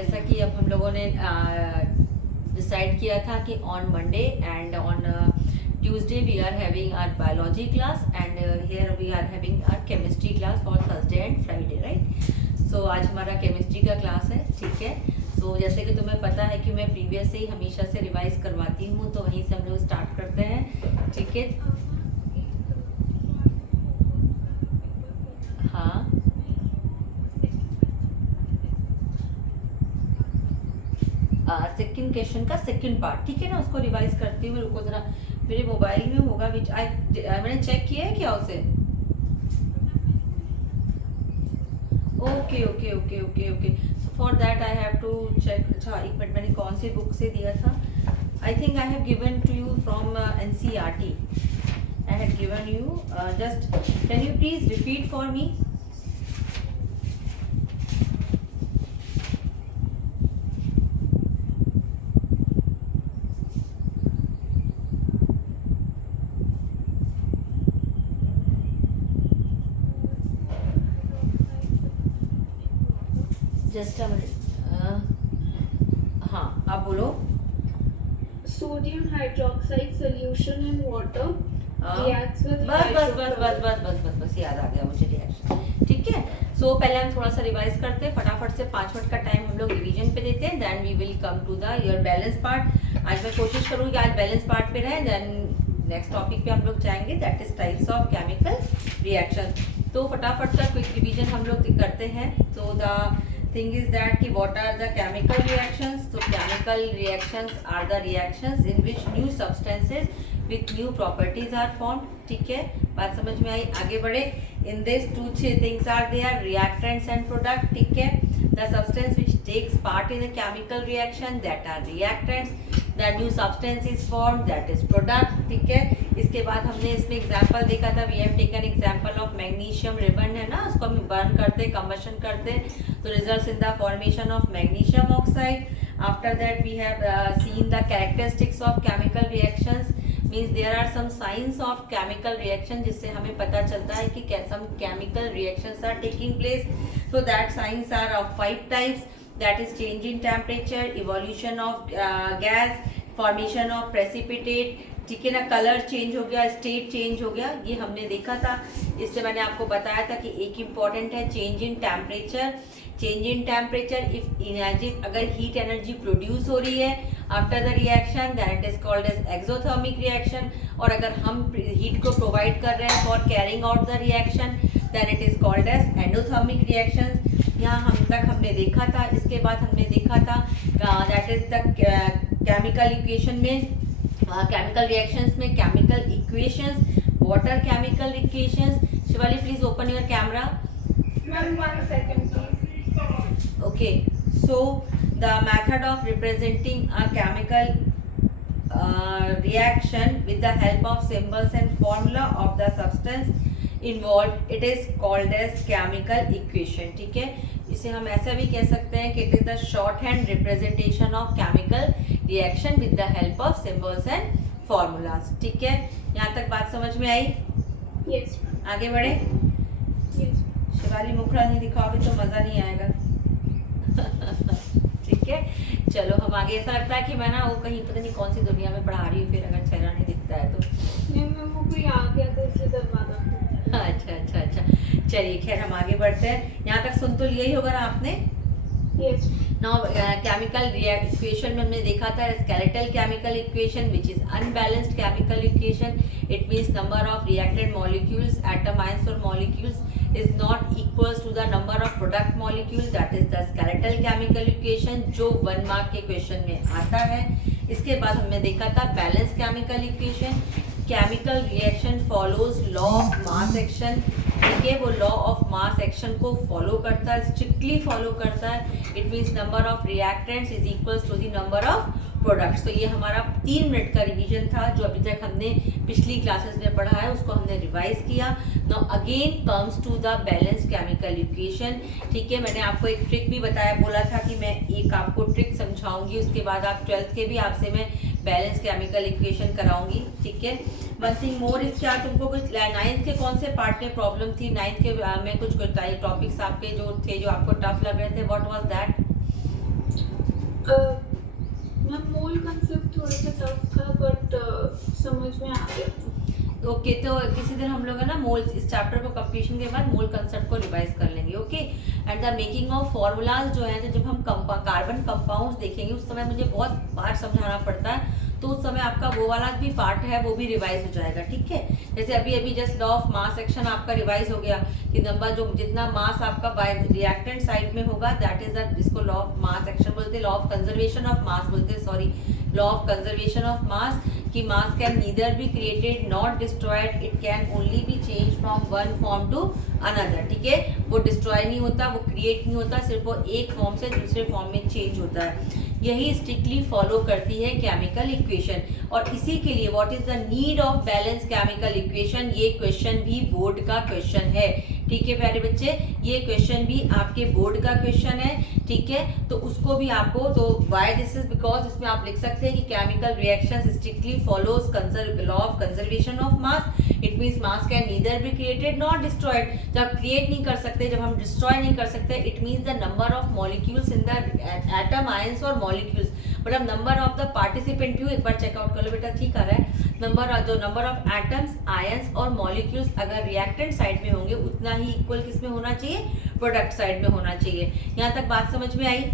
जैसा कि अब हम लोगों ने डिसाइड किया था कि on Monday and on Tuesday we are having our biology class and here we are having our chemistry class for Thursday and Friday, right. So आज हमारा केमिस्ट्री का क्लास है, ठीक है। सो जैसे कि तुम्हें पता है कि मैं प्रीवियस से ही हमेशा से रिवाइज करवाती हूँ, तो वहीं से हम लोग स्टार्ट करते हैं, ठीक है। हाँ, सेकंड क्वेश्चन का सेकंड पार्ट, ठीक है ना, उसको रिवाइज करते हुए रुको जरा। मेरे मोबाइल में होगा विच आई मैंने चेक किया है क्या उसे। Okay okay okay okay okay, so for that I have to check. अच्छा एक मिनट, मैंने कौन सी बुक से दिया था। I think I have given to you from NCERT. I have given you, just can you please repeat for me. Just a minute, हाँ आप बोलो। Sodium hydroxide solution in water reacts with बस बस बस बस बस बस बस बस याद आ गया मुझे रिएक्शन, ठीक है। सो पहले हम थोड़ा सा रिवाइज करते हैं फटाफट से, 5 मिनट का टाइम हम लोग रिवीजन पे देते हैं, then we will come to the your balance part. आज मैं कोशिश करूँगी आज बैलेंस पार्ट पे रहे, देन नेक्स्ट टॉपिक पे हम लोग जाएंगे, that is types of chemical reaction. तो फटाफट का क्विक रिवीजन हम लोग करते हैं। तो द thing is that कि what are the chemical reactions? So chemical reactions are the reactions in which new substances with new properties are formed, ठीक है। बात समझ में आई, आगे बढ़े। In this two things are there, reactants and product, ठीक है। The substance which takes part in the chemical reaction that are reactants, the new substance is formed that is product, ठीक है। इसके बाद हमने इसमें एग्जाम्पल देखा था, we have taken example of magnesium ribbon, है ना, उसको हम बर्न करते कंबशन करते तो results in the formation of magnesium oxide. After that we have seen the characteristics of chemical reactions, means there are some signs of chemical reaction जिससे हमें पता चलता है कि some chemical reactions are taking place. So that signs are of 5 types, that is change in temperature, evolution of gas, formation of precipitate, ठीक है ना, colour change हो गया, स्टेट चेंज हो गया, ये हमने देखा था। इससे मैंने आपको बताया था कि एक इम्पॉर्टेंट है change in temperature. Change in temperature if energy, अगर हीट एनर्जी प्रोड्यूस हो रही है after the reaction then it is called as exothermic reaction, और अगर हम हीट को प्रोवाइड कर रहे हैं for carrying out the reaction then it is called as endothermic reaction. यहाँ हम तक हमने देखा था। इसके बाद हमने देखा था that is the chemical equation में, केमिकल रिएक्शंस में chemical equations, water chemical equations. Shivali please open your camera. One second please. Okay, so the method of representing a chemical reaction with the help of symbols and formula of the substance involved, it is called as chemical equation, ठीक है। इसे हम ऐसा भी कह सकते हैं कि it is the shorthand representation of chemical reaction with the help of symbols and formulas, ठीक है। यहाँ तक बात समझ में आई? Yes ma'am. आगे बढ़े। Yes. शिवाली मुखड़ा नहीं दिखाओगे तो मज़ा नहीं आएगा। ठीक है, चलो हम आगे। ऐसा लगता है कि मैं ना वो कहीं पता नहीं कौन सी दुनिया में पढ़ा रही हूँ, फिर अगर चेहरा नहीं दिखता है तो। नहीं मैम, वो कोई आ गया तो इसलिए दरवाजा खोला। अच्छा अच्छा अच्छा, चलिए खैर हम आगे बढ़ते हैं। यहाँ तक सुन तो लिया ही होगा ना आपने। Yes. Now chemical equation में हमने देखा था skeletal chemical equation which is unbalanced chemical equation. It means number of reactant molecules, atom ions or molecules is not equals to the number of product molecules. That is the skeletal chemical equation जो 1 mark के question में आता है। इसके बाद हमने देखा था balance chemical equation. Chemical reaction follows law of mass action, ठीक है। वो लॉ ऑफ मास एक्शन को फॉलो करता है, स्ट्रिक्टली फॉलो करता है। It means number of reactants is equals to the number of products. तो ये हमारा 3 मिनट का रिवीजन था जो अभी तक हमने पिछली क्लासेस में पढ़ा है, उसको हमने रिवाइज किया। Now again comes to the balance chemical equation, ठीक है। मैंने आपको एक ट्रिक भी बताया, बोला था कि मैं एक आपको ट्रिक समझाऊंगी, उसके बाद आप 12th के भी आपसे मैं बैलेंस केमिकल इक्वेशन कराऊंगी, ठीक है। वन थिंग मोर इज, क्या तुमको कुछ 9th के कौन से पार्ट में प्रॉब्लम थी? 9th के में कुछ टॉपिक्स आपके जो थे जो आपको टफ लग रहे थे, what was that? Ma'am mole concept थोड़ा सा टफ था बट समझ में आ गया था। ओके तो किसी दिन हम लोग है ना मोल इस चैप्टर को कंप्लीशन के बाद मोल कंसेप्ट को रिवाइज कर लेंगे okay. And the making of formulas जो है, तो जब हम कार्बन कंपाउंड्स देखेंगे उस समय मुझे बहुत बार समझाना पड़ता है, तो उस समय आपका वो वाला भी पार्ट है वो भी रिवाइज हो जाएगा, ठीक है। जैसे अभी अभी just law of mass action आपका रिवाइज हो गया कि नंबर जो जितना मास आपका बाय रिएक्टेंट साइड में होगा दैट इज द, जिसको लॉ ऑफ मास एक्शन बोलते हैं, law of conservation of mass बोलते हैं, sorry law of conservation of mass, कि mass can neither be created not destroyed, it can only be change from one form to another, ठीक है। वो destroy नहीं होता, वो क्रिएट नहीं होता, सिर्फ वो एक फॉर्म से दूसरे फॉर्म में चेंज होता है। यही स्ट्रिक्टली फॉलो करती है केमिकल इक्वेशन। और इसी के लिए what is the need of balance chemical equation, ये क्वेश्चन भी बोर्ड का क्वेश्चन है, ठीक है प्यारे बच्चे, ये क्वेश्चन भी आपके बोर्ड का क्वेश्चन है, ठीक है। तो उसको भी आपको, तो व्हाई दिस इज बिकॉज इसमें आप लिख सकते हैं कि chemical reactions strictly follows law of conservation of mass, it means mass can neither be created not destroyed. जब क्रिएट नहीं कर सकते, जब हम डिस्ट्रॉय नहीं कर सकते, it means the number of molecules in the atom, ions और मॉलिक्यूल्स, मतलब नंबर ऑफ द पार्टिसिपेंट भी एक बार चेकआउट कर लो बेटा, ठीक आ रहा है। नंबर ऑफ एटम्स, आयंस और मॉलिक्यूल्स अगर रिएक्टेंट साइड में होंगे उतना ही इक्वल किस में होना चाहिए, प्रोडक्ट साइड में होना चाहिए। यहाँ तक बात समझ में आई?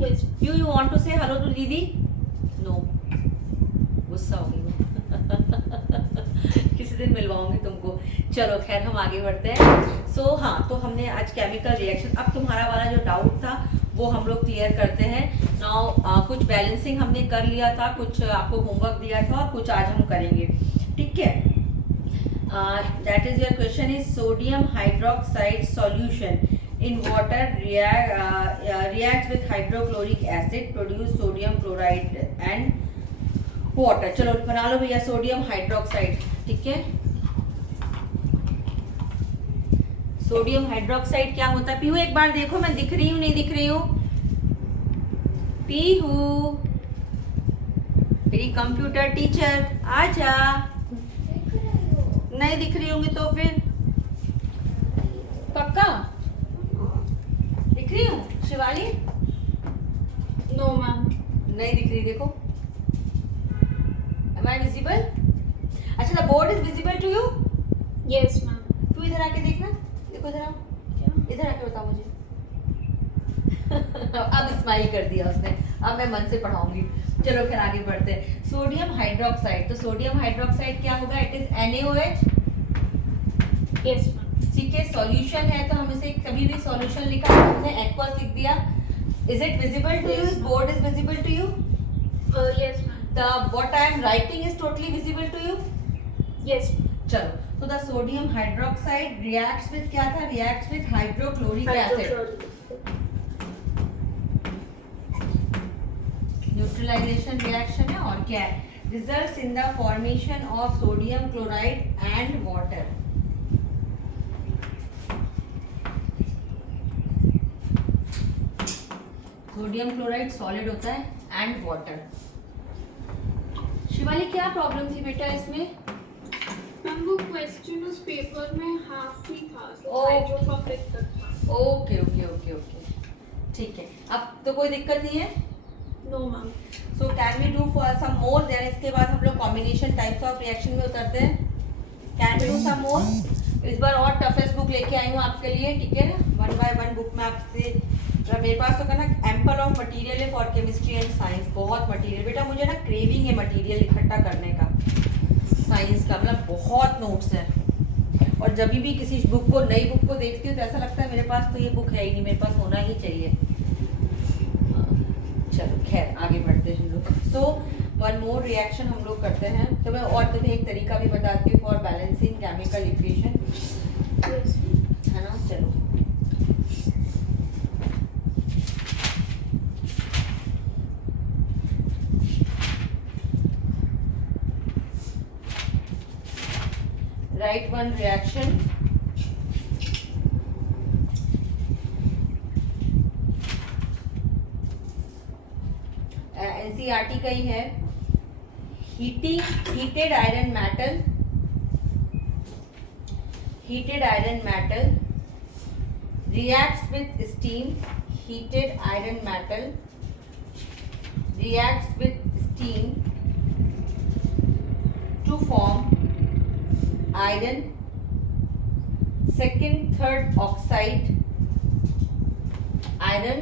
Yes. यू वांट टू से हेलो टू दीदी? नो, गुस्सा हो गई किसी दिन मिलवाऊंगी तुमको। चलो खैर हम आगे बढ़ते हैं। सो हाँ, तो हमने आज केमिकल रिएक्शन, अब तुम्हारा वाला जो डाउट था वो हम लोग क्लियर करते हैं नाउ। कुछ बैलेंसिंग हमने कर लिया था, कुछ आपको होमवर्क दिया था और कुछ आज हम करेंगे, ठीक है। That is your question is sodium hydroxide solution in water reacts with hydrochloric acid produce sodium chloride and water। चलो बना लो भैया सोडियम हाइड्रोक्साइड, ठीक है। सोडियम हाइड्रोक्साइड क्या होता है? पीहू एक बार देखो, मैं दिख रही हूँ नहीं दिख रही हूँ? पीहू मेरी कंप्यूटर टीचर आजा, नहीं दिख रही होंगी तो फिर पक्का दिख रही हूँ शिवाली? No ma'am. नहीं दिख रही, देखो am I visible? अच्छा the board is visible to you? Yes ma'am. तू इधर आके देखना, देखो इधर आओ, इधर आके बताओ मुझे अब स्माइल कर दिया उसने, अब मैं मन से पढ़ाऊंगी। चलो फिर आगे बढ़ते हैं। सोडियम हाइड्रोक्साइड, तो सोडियम हाइड्रोक्साइड क्या होगा? It is NaOH, yes ma'am. ठीक है। सॉल्यूशन है तो हम इसे कभी भी सॉल्यूशन लिखा है, हमने एक्वस लिख दिया। Is it visible to you? Board is visible to you? Yes ma'am. The what I am writing is totally visible to you? Yes. चलो, तो the sodium hydroxide reacts with क्या था? Reacts with hydrochloric acid. Neutralization reaction है और क्या है? Results in the formation of sodium chloride and water. Sodium chloride solid होता है एंड वाटर। शिवाली क्या प्रॉब्लम थी बेटा इसमें? मैम वो क्वेश्चन उस पेपर में हाफ ही था, ओह। हाइड्रोक्लोरिक तक था। ओके ओके ओके ओके, ठीक है। अब तो कोई दिक्कत नहीं है? No ma'am. So can we do for some more, then इसके बाद हम लोग कॉम्बिनेशन टाइप्स ऑफ रिएक्शन में उतरते हैं। कैन वी डू सम मोर? इस बार और टफेस्ट बुक लेके आई हूँ आपके लिए, ठीक है ना। 1 by 1 बुक में आपसे, मेरे पास तो कहना एम्पल ऑफ मटेरियल है फॉर केमिस्ट्री एंड साइंस, बहुत मटेरियल बेटा, मुझे ना क्रेविंग है मटेरियल इकट्ठा करने का, साइंस का, मतलब बहुत नोट्स हैं। और जब भी किसी बुक को, नई बुक को देखती हूँ तो ऐसा लगता है मेरे पास तो ये बुक है ही नहीं, मेरे पास होना ही चाहिए। चलो खैर आगे बढ़ते हैं हम लोग। सो वन मोर रिएक्शन हम लोग करते हैं, तो मैं और तुम्हें एक तरीका भी बताती हूँ फॉर बैलेंसिंग केमिकल इक्वेशन, है ना। चलो write one reaction NCERT का ही है। heated iron metal reacts with steam, heated iron metal reacts with steam to form iron second third oxide, iron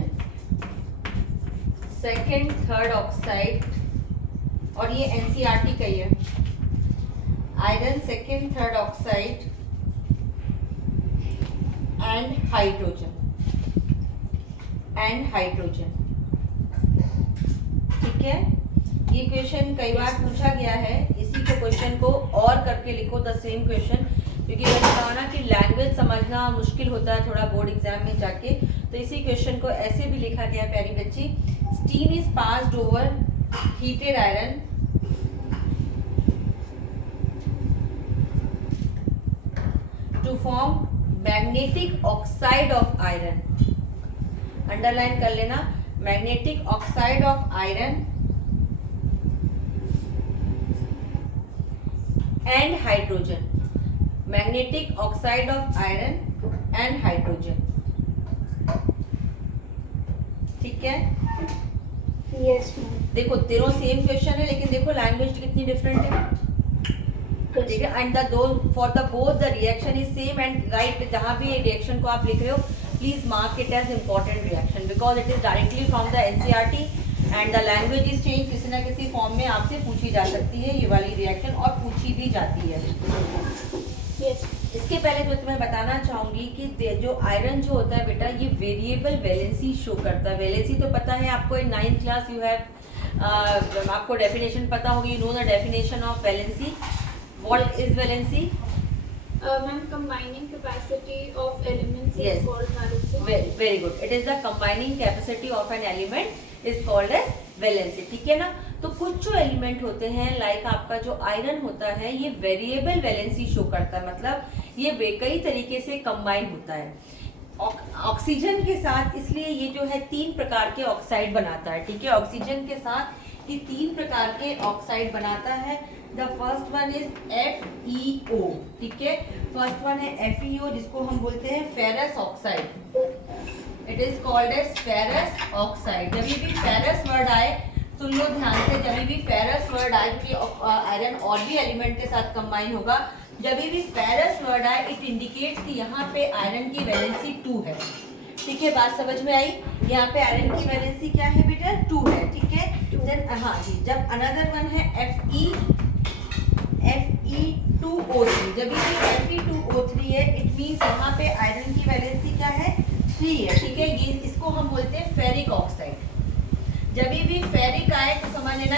second third oxide, और ये एनसीईआरटी का ही है, iron second third oxide and hydrogen, ठीक है। ये question कई बार पूछा गया है, इसी को क्वेश्चन को और करके लिखो द सेम क्वेश्चन, क्योंकि मैंने कहा ना कि लैंग्वेज समझना मुश्किल होता है थोड़ा बोर्ड एग्जाम में जाके, तो इसी क्वेश्चन को ऐसे भी लिखा गया है प्यारी बच्ची। Steam is passed over heated iron to form magnetic oxide of iron, underline कर लेना, magnetic oxide of iron and hydrogen, magnetic oxide of iron and hydrogen, ठीक है। Yes ma'am. देखो तीनों सेम क्वेश्चन है, लेकिन देखो लैंग्वेज कितनी डिफरेंट है, ठीक है। And the though for the both the reaction is same and right, जहां भी रिएक्शन को आप लिख रहे हो please mark it as important reaction because it is directly from the NCERT and the language is change, किसी ना किसी फॉर्म में आपसे पूछी जा सकती है ये वाली रिएक्शन, और पूछी भी जाती है। यस। इसके पहले तो मैं बताना चाहूंगी कि जो आयरन जो होता है बेटा, ये वेरिएबल वैलेंसी शो करता है। वैलेंसी तो पता है आपको, इन 9th क्लास यू हैव, आपको डेफिनेशन पता होगी, you know the definition of valency. What is valency? Ma'am, combining capacity of elements Yes. is called valency. Very good. It is the combining capacity of an element is called as valency, ठीक है ना। तो कुछ जो element होते हैं like आपका जो आयरन होता है, ये वेरिएबल वैलेंसी शो करता है, मतलब ये कई तरीके से कंबाइन होता है ऑक्सीजन के साथ, इसलिए ये जो है 3 प्रकार के ऑक्साइड बनाता है, ठीक है। ऑक्सीजन के साथ ये 3 प्रकार के ऑक्साइड बनाता है। The first one is FeO, ठीक है। फर्स्ट वन है FeO, जिसको हम बोलते हैं ferrous oxide, it is called as ferrous oxide. जब भी फेरस वर्ड आए सुन लो ध्यान से, जब भी फेरस वर्ड आए, क्योंकि आयरन और भी एलिमेंट के साथ कंबाइन होगा, जब भी फेरस वर्ड आए इट इंडिकेट्स कि यहाँ पे आयरन की वैलेंसी 2 है, ठीक है। बात समझ में आई? यहाँ पे आयरन की वैलेंसी क्या है बेटा? 2 है, ठीक है। देन हाँ जी, जब अनदर वन है Fe2O3, जब भी Fe2O3 है इट मीन्स यहाँ पे आयरन की वैलेंसी क्या है? 3 है, ठीक है। ये इसको हम बोलते हैं फेरिक ऑक्साइड। जब भी फेरिक आए तो समझ लेना,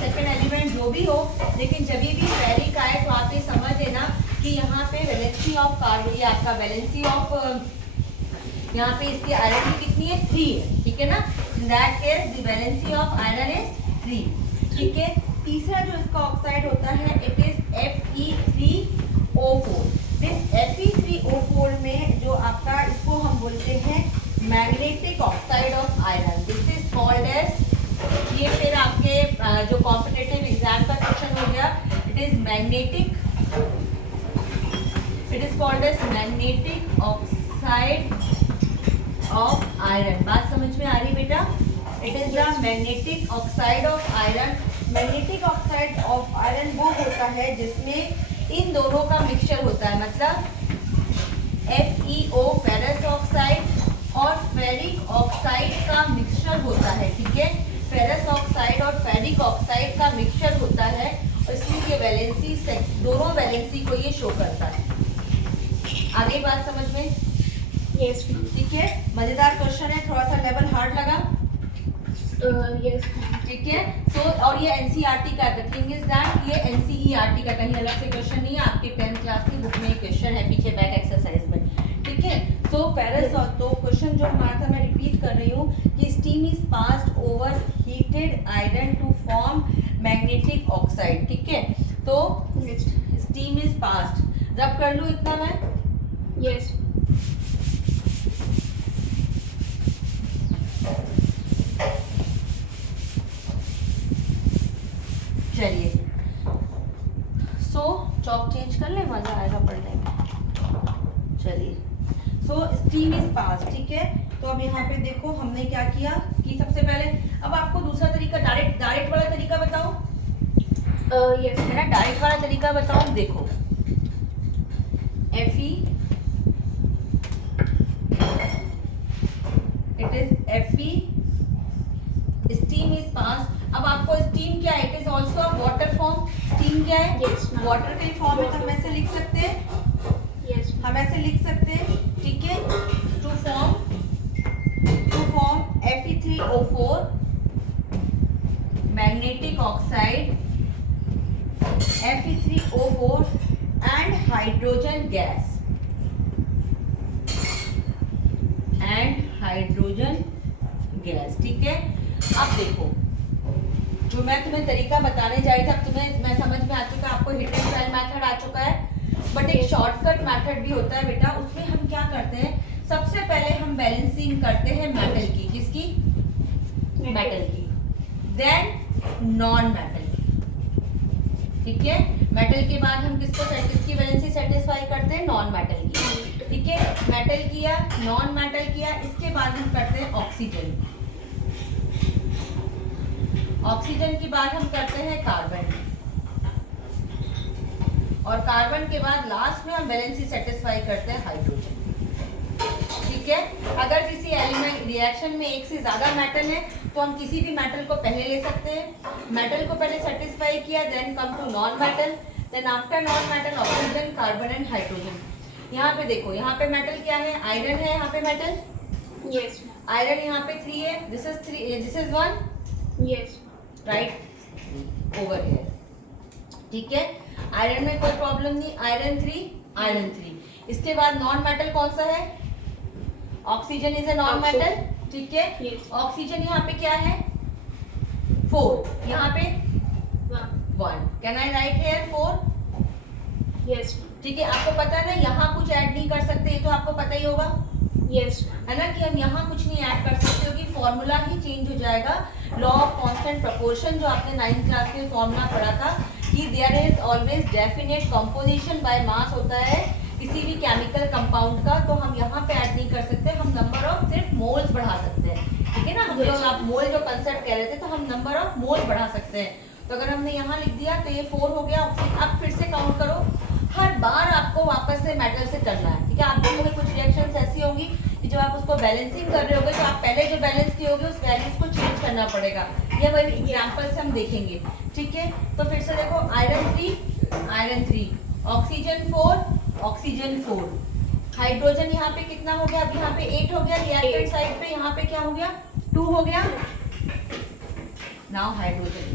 सेकंड एलिमेंट जो भी हो, लेकिन जब भी फेरिक आए तो आप ये समझ लेना कि यहाँ पे वैलेंसी ऑफ कार्बन, ये आपका वैलेंसी ऑफ, यहाँ पे इसकी आयरन की कितनी है? 3 है, ठीक है ना। In that case the valency of iron is 3, ठीक है। तीसरा जो इसका ऑक्साइड होता है it is Fe3O4। This Fe3O4 में जो आपका, इसको हम बोलते हैं magnetic oxide of iron, this is called as, ये फिर आपके जो कॉम्पिटिटिव एग्जाम का क्वेश्चन हो गया, it is magnetic, it is called as magnetic oxide of iron. बात समझ में आ रही बेटा? It is the magnetic oxide of iron. Magnetic oxide of iron वो होता है जिसमें इन दोनों का मिक्सचर होता है, मतलब FeO फेरस ऑक्साइड और फेरिक ऑक्साइड का मिक्सचर होता है, ठीक है। फेरस ऑक्साइड और फेरिक ऑक्साइड का मिक्सचर होता है, और इसलिए ये वैलेंसी, दोनों वैलेंसी को ये शो करता है। आगे बात समझ में? Yes ma'am. ठीक है, मजेदार क्वेश्चन है, थोड़ा सा लेवल हार्ड लगा, यस ठीक है। सो और ये एनसीईआरटी का, द थिंग इज दैट ये एनसीईआरटी का कहीं अलग से क्वेश्चन नहीं है, आपके 10th क्लास की बुक में क्वेश्चन है पीछे बैक एक्सरसाइज में, ठीक है। सो फेरस, तो क्वेश्चन जो हमारा था मैं रिपीट कर रही हूँ कि steam is passed over heated iron to form magnetic oxide, ठीक है। तो स्टीम इज पास्ड, रब कर लूँ इतना मैं? यस। चलिए, सो चौक चेंज कर ले, मजा आएगा पढ़ने में। चलिए, सो स्टीम इज पास, ठीक है। तो अब यहाँ पे देखो हमने क्या किया कि सबसे पहले, अब आपको दूसरा तरीका डायरेक्ट वाला तरीका बताओ, यस है ना, डायरेक्ट वाला तरीका बताओ। देखो Fe, it is Fe, steam is pass. अब आपको स्टीम क्या है, it is also a water form. Steam क्या है, Yes, ma'am. वाटर के फॉर्म में, तो हम ऐसे लिख सकते हैं, यस हम ऐसे लिख सकते हैं, ठीक है। To form Fe3O4 magnetic oxide, Fe3O4 and hydrogen gas, ठीक है। अब देखो जो मैं तुम्हें तरीका बताने जा रही थी, अब तुम्हें मैं समझ में आ चुका है, आपको हिट एंड ट्रायल मेथड आ चुका है, बट एक शॉर्टकट मेथड भी होता है बेटा। उसमें हम क्या करते हैं, सबसे पहले हम बैलेंसिंग करते हैं मेटल की, किसकी, मेटल की, देन नॉन मेटल की, ठीक है। मेटल के बाद हम किसकी वैलेंसी सेटिस्फाई करते हैं, नॉन मेटल की, ठीक है। मेटल किया, नॉन मेटल किया, इसके बाद हम करते हैं ऑक्सीजन, ऑक्सीजन के बाद हम करते हैं कार्बन, और कार्बन के बाद लास्ट में हम वैलेंसी सेटिस्फाई करते हैं हाइड्रोजन, ठीक है। अगर किसी एलिमेंट रिएक्शन में एक से ज्यादा मेटल है तो हम किसी भी मेटल को पहले ले सकते हैं। मेटल को पहले सेटिस्फाई किया, then come to non metal, then after non metal oxygen, carbon and hydrogen. यहाँ पे देखो, यहाँ पे मेटल क्या है, आयरन है, यहाँ पे मेटल, यस आयरन यहाँ पे 3 है, this is 1, yes right over here, ठीक है। आयरन में कोई प्रॉब्लम नहीं, आयरन 3। इसके बाद नॉन मेटल कौन सा है, oxygen is a non metal, ठीक है। Yes. ऑक्सीजन यहाँ पे क्या है, 4, यहाँ पे 1, can I right here 4, yes ठीक है। आपको पता है ना, यहाँ कुछ ऐड नहीं कर सकते, ये तो आपको पता ही होगा, यस है ना, कि हम यहाँ कुछ नहीं ऐड कर सकते, क्योंकि फॉर्मूला ही चेंज हो जाएगा। लॉ ऑफ कांस्टेंट प्रोपोर्शन जो आपने 9th क्लास में फॉर्मूला पढ़ा था, कि there is always definite composition by mass होता है किसी भी केमिकल कंपाउंड का, तो हम यहाँ पे ऐड नहीं कर सकते, हम नंबर ऑफ सिर्फ मोल्स बढ़ा सकते हैं, ठीक है ना। हम लोग आप मोल जो कंसेप्ट कह रहे थे, तो हम नंबर ऑफ मोल्स बढ़ा सकते हैं। तो अगर हमने यहाँ लिख दिया तो ये 4 हो गया। अब फिर से काउंट करो, हर बार आपको वापस से मेटल से करना है, ठीक है। आप देखोगे कुछ रिएक्शंस ऐसी होंगी कि जब आप उसको बैलेंसिंग कर रहे होगे, तो आप पहले जो बैलेंस किए होगे उस वैल्यूज को चेंज करना पड़ेगा। ये वही एग्जांपल से हम देखेंगे, ठीक है। तो फिर से देखो, आयरन 3, ऑक्सीजन 4, हाइड्रोजन यहाँ पे कितना हो गया, अब यहाँ पे 8 हो गया, रिएक्टेंट साइड पे यहाँ पे क्या हो गया, 2 हो गया। नाउ हाइड्रोजन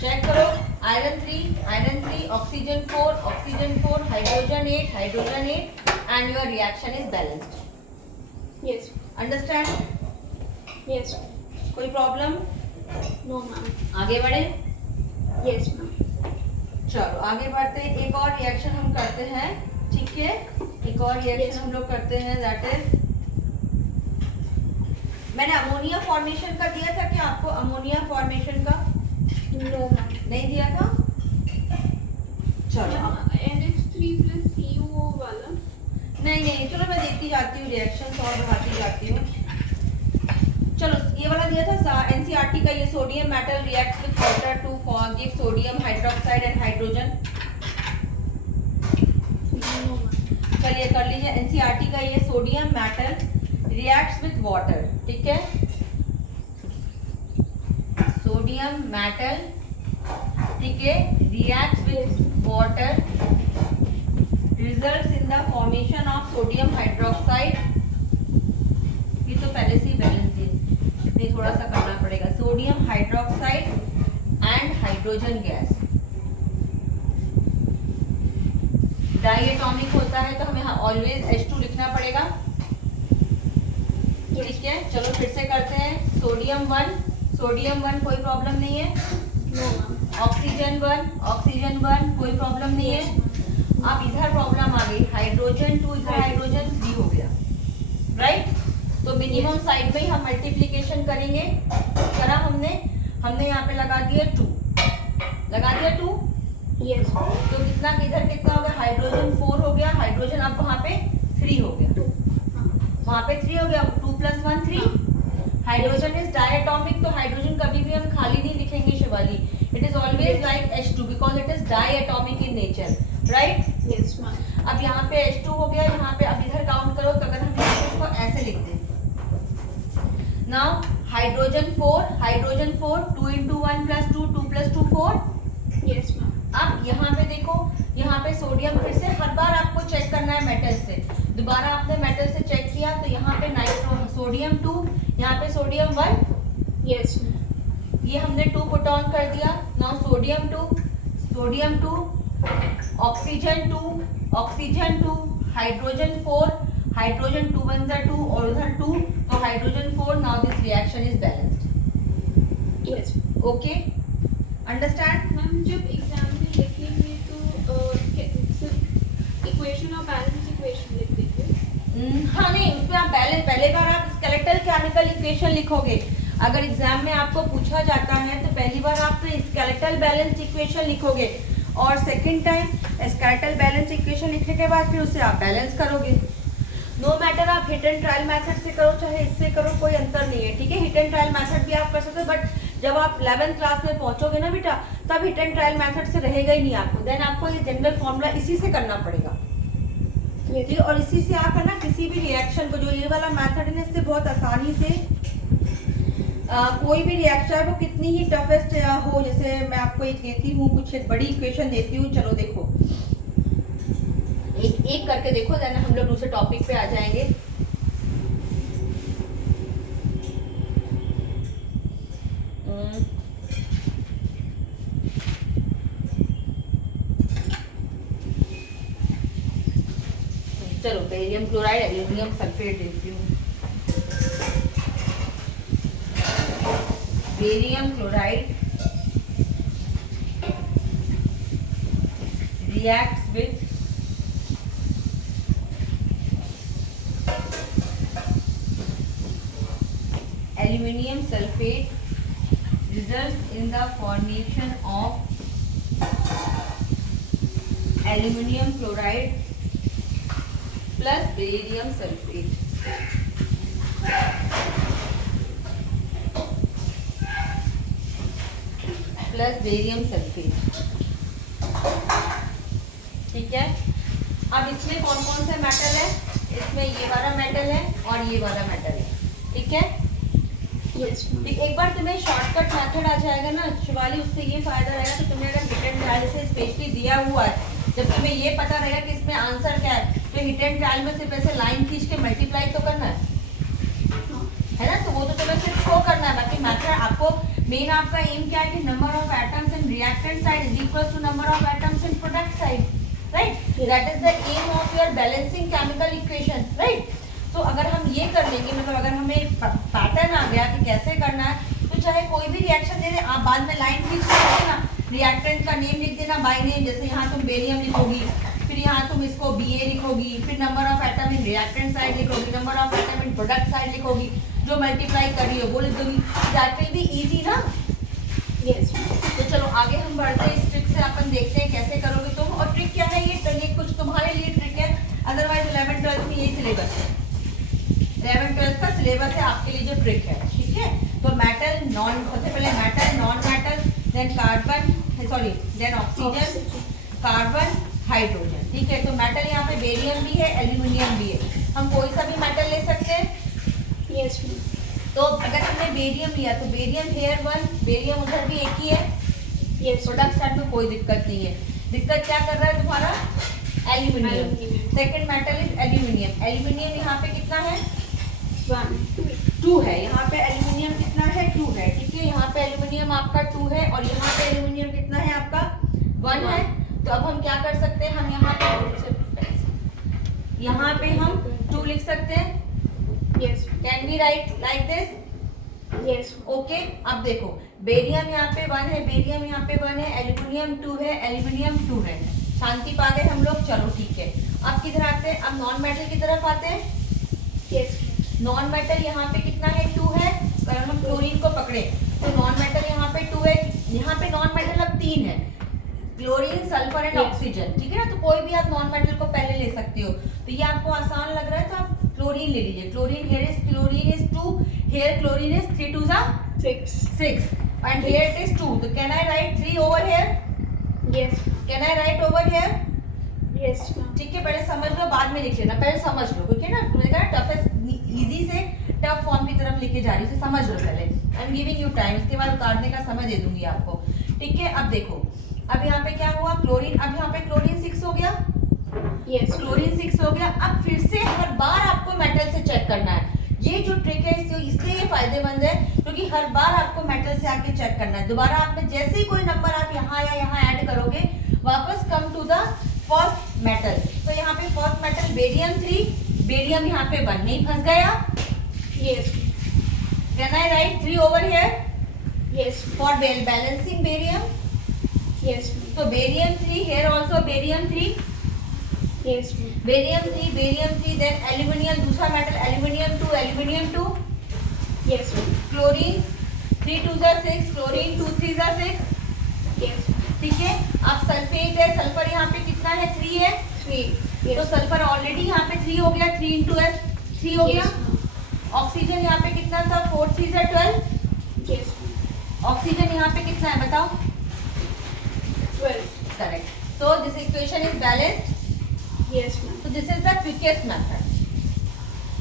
चेक करो, iron 3, oxygen 4, hydrogen 8, and your reaction is balanced. Yes Understand? Yes कोई प्रॉब्लम? नो मैम आगे बढ़े, यस मैम चलो आगे बढ़ते हैं। एक और रिएक्शन हम करते हैं, ठीक है। एक और रिएक्शन हम लोग करते हैं, दैट इज, मैंने अमोनिया फॉर्मेशन का दिया था क्या आपको, अमोनिया फॉर्मेशन का नो मैम नहीं दिया था। चलो NH3 + CO वाला नहीं, चलो मैं देखती जाती हूँ, रिएक्शन और बढ़ाती जाती हूँ। चलो ये वाला दिया था एनसीईआरटी का, ये sodium metal reacts with water to form give sodium hydroxide and hydrogen. चलिए कर लीजिए, एनसीईआरटी का ये sodium metal reacts with water, ठीक है। सोडियम मेटल, ठीक है, reacts with water, results in the formation of sodium hydroxide. ये तो पहले से ही बैलेंस है, नहीं थोड़ा सा करना पड़ेगा, sodium hydroxide and hydrogen gas. Diatomic होता है तो हमें ऑलवेज H2 लिखना पड़ेगा, ठीक है। चलो फिर से करते हैं, सोडियम 1 कोई प्रॉब्लम नहीं है, नो मैम ऑक्सीजन 1 कोई प्रॉब्लम नहीं है। अब इधर प्रॉब्लम आ गई, हाइड्रोजन 2, इधर हाइड्रोजन 3 हो गया, राइट। तो मिनिमम साइड में ही हम मल्टीप्लिकेशन करेंगे, करा हमने यहाँ पे लगा दिया 2, यस तो कितना इधर कितना हो गया, हाइड्रोजन 4 हो गया, हाइड्रोजन अब वहाँ पे 3 हो गया, वहाँ पे 3 हो गया, 2 + 1 3। हाइड्रोजन इज डायटोमिक, तो हाइड्रोजन कभी भी हम खाली नहीं लिखेंगे Shivali, it is always like H2 because it is diatomic in nature, right? Yes, ma'am. अब यहाँ पे H2 हो गया, यहाँ पे अब इधर काउंट करो, तो अगर हम इसको ऐसे लिख दें, नाउ हाइड्रोजन 4 2 × 1 + 2 2 + 2 4। Yes, ma'am. अब यहाँ पे देखो, यहाँ पे सोडियम, फिर से हर बार आपको चेक करना है मेटल से, दोबारा आपने मेटल से चेक किया तो यहाँ पे सोडियम 2, यहाँ पे सोडियम 1, Yes, ma'am. ये हमने 2 पुट ऑन कर दिया। Now sodium 2, oxygen 2, hydrogen 4, hydrogen 2 1 = 2 और उधर 2, तो hydrogen 4। Now this reaction is balanced. Yes. Okay, understand? Ma'am जब एग्जाम में लिखेंगे तो इक्वेशन और बैलेंस इक्वेशन लिख देंगे। हाँ नहीं, उसमें आप पहले बार आप स्केलेटल केमिकल इक्वेशन लिखोगे। अगर एग्जाम में आपको पूछा जाता है तो पहली बार आप स्केलेटल बैलेंस इक्वेशन लिखोगे और second time skeletal balance equation लिखने के बाद फिर उसे आप बैलेंस करोगे। नो मैटर आप हिट एंड ट्रायल मेथड से करो चाहे इससे करो, कोई अंतर नहीं है, ठीक है? हिट एंड ट्रायल मेथड भी आप कर सकते हो, बट जब आप 11th क्लास में पहुंचोगे ना बेटा, तब हिट एंड ट्रायल मेथड से रहेगा ही नहीं आपको, देन आपको ये जनरल फॉर्मूला इसी से करना पड़ेगा। Yes. और इसी से आप है ना किसी भी रिएक्शन को, जो ये वाला मेथड है ना, इससे बहुत आसानी से कोई भी रिएक्शन वो कितनी ही टफेस्ट हो, जैसे मैं आपको एक देती हूँ, कुछ एक बड़ी इक्वेशन देती हूँ, चलो देखो एक एक करके देखो, देन हम लोग दूसरे टॉपिक पे आ जाएंगे। चलो बेरियम क्लोराइड एल्यूमिनियम सल्फेट देती हूँ। Barium chloride reacts with aluminium sulfate, results in the formation of aluminium chloride plus barium sulfate. Plus barium sulphate, ठीक है? अब इसमें कौन कौन से मेटल है? इसमें ये वाला मेटल है और ये वाला मेटल है, ठीक है? Yes, ma'am. एक बार तुम्हें शॉर्टकट मेथड आ जाएगा ना शिवाली, उससे ये फायदा रहेगा कि तुम्हें अगर हिट एंड ट्रायल से स्पेशली दिया हुआ है, जब तुम्हें ये पता रहेगा कि इसमें आंसर क्या है, तो हिट एंड ट्रायल में सिर्फ ऐसे लाइन खींच के मल्टीप्लाई तो करना है ना, तो वो तो तुम्हें सिर्फ शो करना है, बाकी मैथड आपको मेन आपका एम क्या है कि number of atoms in reactant side is equal to number of atoms in product side, right? That is the aim of your balancing chemical equation, right? तो अगर हम ये कर लेंगे, मतलब अगर हमें पैटर्न आ गया कि कैसे करना है, तो चाहे कोई भी रिएक्शन दे दे, आप बाद में लाइन खींच सकते ना, रिएक्टेंट का नेम लिख देना बाय नेम, जैसे यहाँ तुम बेरियम लिखोगी, फिर यहाँ तुम इसको Ba लिखोगी, फिर number of atom in reactant side लिखोगी, number of atom in product side लिखोगी, जो मल्टीप्लाई कर रही हो वो लिख दोगी, दैट विल बी इजी ना? Yes. तो चलो आगे हम बढ़ते हैं, इस ट्रिक से अपन देखते हैं कैसे करोगे तुम। और ट्रिक क्या है, ये कुछ तुम्हारे लिए ट्रिक है, अदरवाइज 11th 12th में यही सिलेबस है, 11th 12th का सिलेबस है आपके लिए जो ट्रिक है, ठीक है? तो मेटल नॉन, सबसे पहले metal, non metal, then carbon, sorry then oxygen, carbon, hydrogen, ठीक है? तो मेटल यहाँ पे बेरियम भी है, एल्यूमिनियम भी है, हम कोई सा भी मेटल ले सकते हैं। Yes, ma'am. तो अगर हमने बेरियम लिया तो बेरियम हेयर 1, बेरियम उधर भी एक ही है, Yes. प्रोडक्ट साइड में कोई दिक्कत नहीं है। दिक्कत क्या कर रहा है तुम्हारा? Aluminium. Second metal is aluminium. Aluminium यहाँ पे कितना है? 2 है। यहाँ पे एल्यूमिनियम कितना है? 2 है, ठीक है? यहाँ पे एल्यूमिनियम आपका 2 है और यहाँ पे एल्यूमिनियम कितना है आपका? 1 है। तो अब हम क्या कर सकते हैं, हम यहाँ पे हम 2 लिख सकते हैं। Yes. Can be right like this? Yes. Okay, अब देखो बेरियम यहाँ पे 1 है, बेरियम यहाँ पे 1 है, एल्यूमिनियम 2 है, एल्यूमिनियम 2 है। शांति पा गए हम लोग, चलो ठीक है। अब किधर आते हैं? अब नॉन मेटल की तरफ आते हैं। Yes. नॉन मेटल यहाँ पे कितना है? 2 है। अगर हम क्लोरीन को पकड़े तो नॉन मेटल यहाँ पे 2 है, यहाँ पे नॉन मेटल अब 3 है, क्लोरीन, सल्फर एंड ऑक्सीजन, ठीक है ना? तो कोई भी आप नॉन मेटल को पहले ले सकते हो। तो ये आपको आसान लग रहा है तो आप क्लोरीन क्लोरीन ले लीजिए, chlorine chlorine is 2, here chlorine is 3 2 6 and here it is 2, so can I write 3 over here? Yes. Can I write over here? Yes, ma'am. ठीक है, पहले समझ लो बाद में लिख लेना, पहले समझ लो, क्योंकि ना मैंने कहा टफेस्ट इजी से टफ फॉर्म की तरफ लेके जा रही हूँ, समझ लो पहले। I am giving you time, इसके बाद उतारने का समय दे दूंगी आपको, ठीक है। अब देखो, अब यहाँ पे क्या हुआ, क्लोरीन, अब यहाँ पे क्लोरीन 6 हो गया, Yes. क्लोरीन 6 हो गया। अब फिर से हर बार आपको मेटल से चेक करना है, ये जो ट्रिक है इसलिए ये फायदेमंद है क्योंकि हर बार आपको मेटल से आके चेक करना है। दोबारा आपने जैसे ही कोई नंबर आप यहाँ या यहाँ ऐड करोगे, वापस come to the first metal. तो यहाँ पे फर्स्ट मेटल बेरियम 3, बेरियम यहाँ पे 1 में फंस गया। Yes. Can I write 3 over here Yes. For balancing barium? Yes. तो barium 3 here also barium 3, Yes. Barium 3, then aluminium, दूसरा metal aluminium 2, Yes. Chlorine 3 2 6, chlorine 2 3 6, Yes. ठीक है। अब सल्फेट है, सल्फर यहाँ पे कितना है, 3 है, 3. तो Yes. सल्फर ऑलरेडी यहाँ पे 3 हो गया, 3 into S 3 हो गया। Yes. ऑक्सीजन यहाँ पे कितना था, 4 3 12, Yes. ऑक्सीजन यहाँ पे कितना है बताओ? 12. Correct. So this equation is balanced, Yes, ma'am. तो this is the quickest method,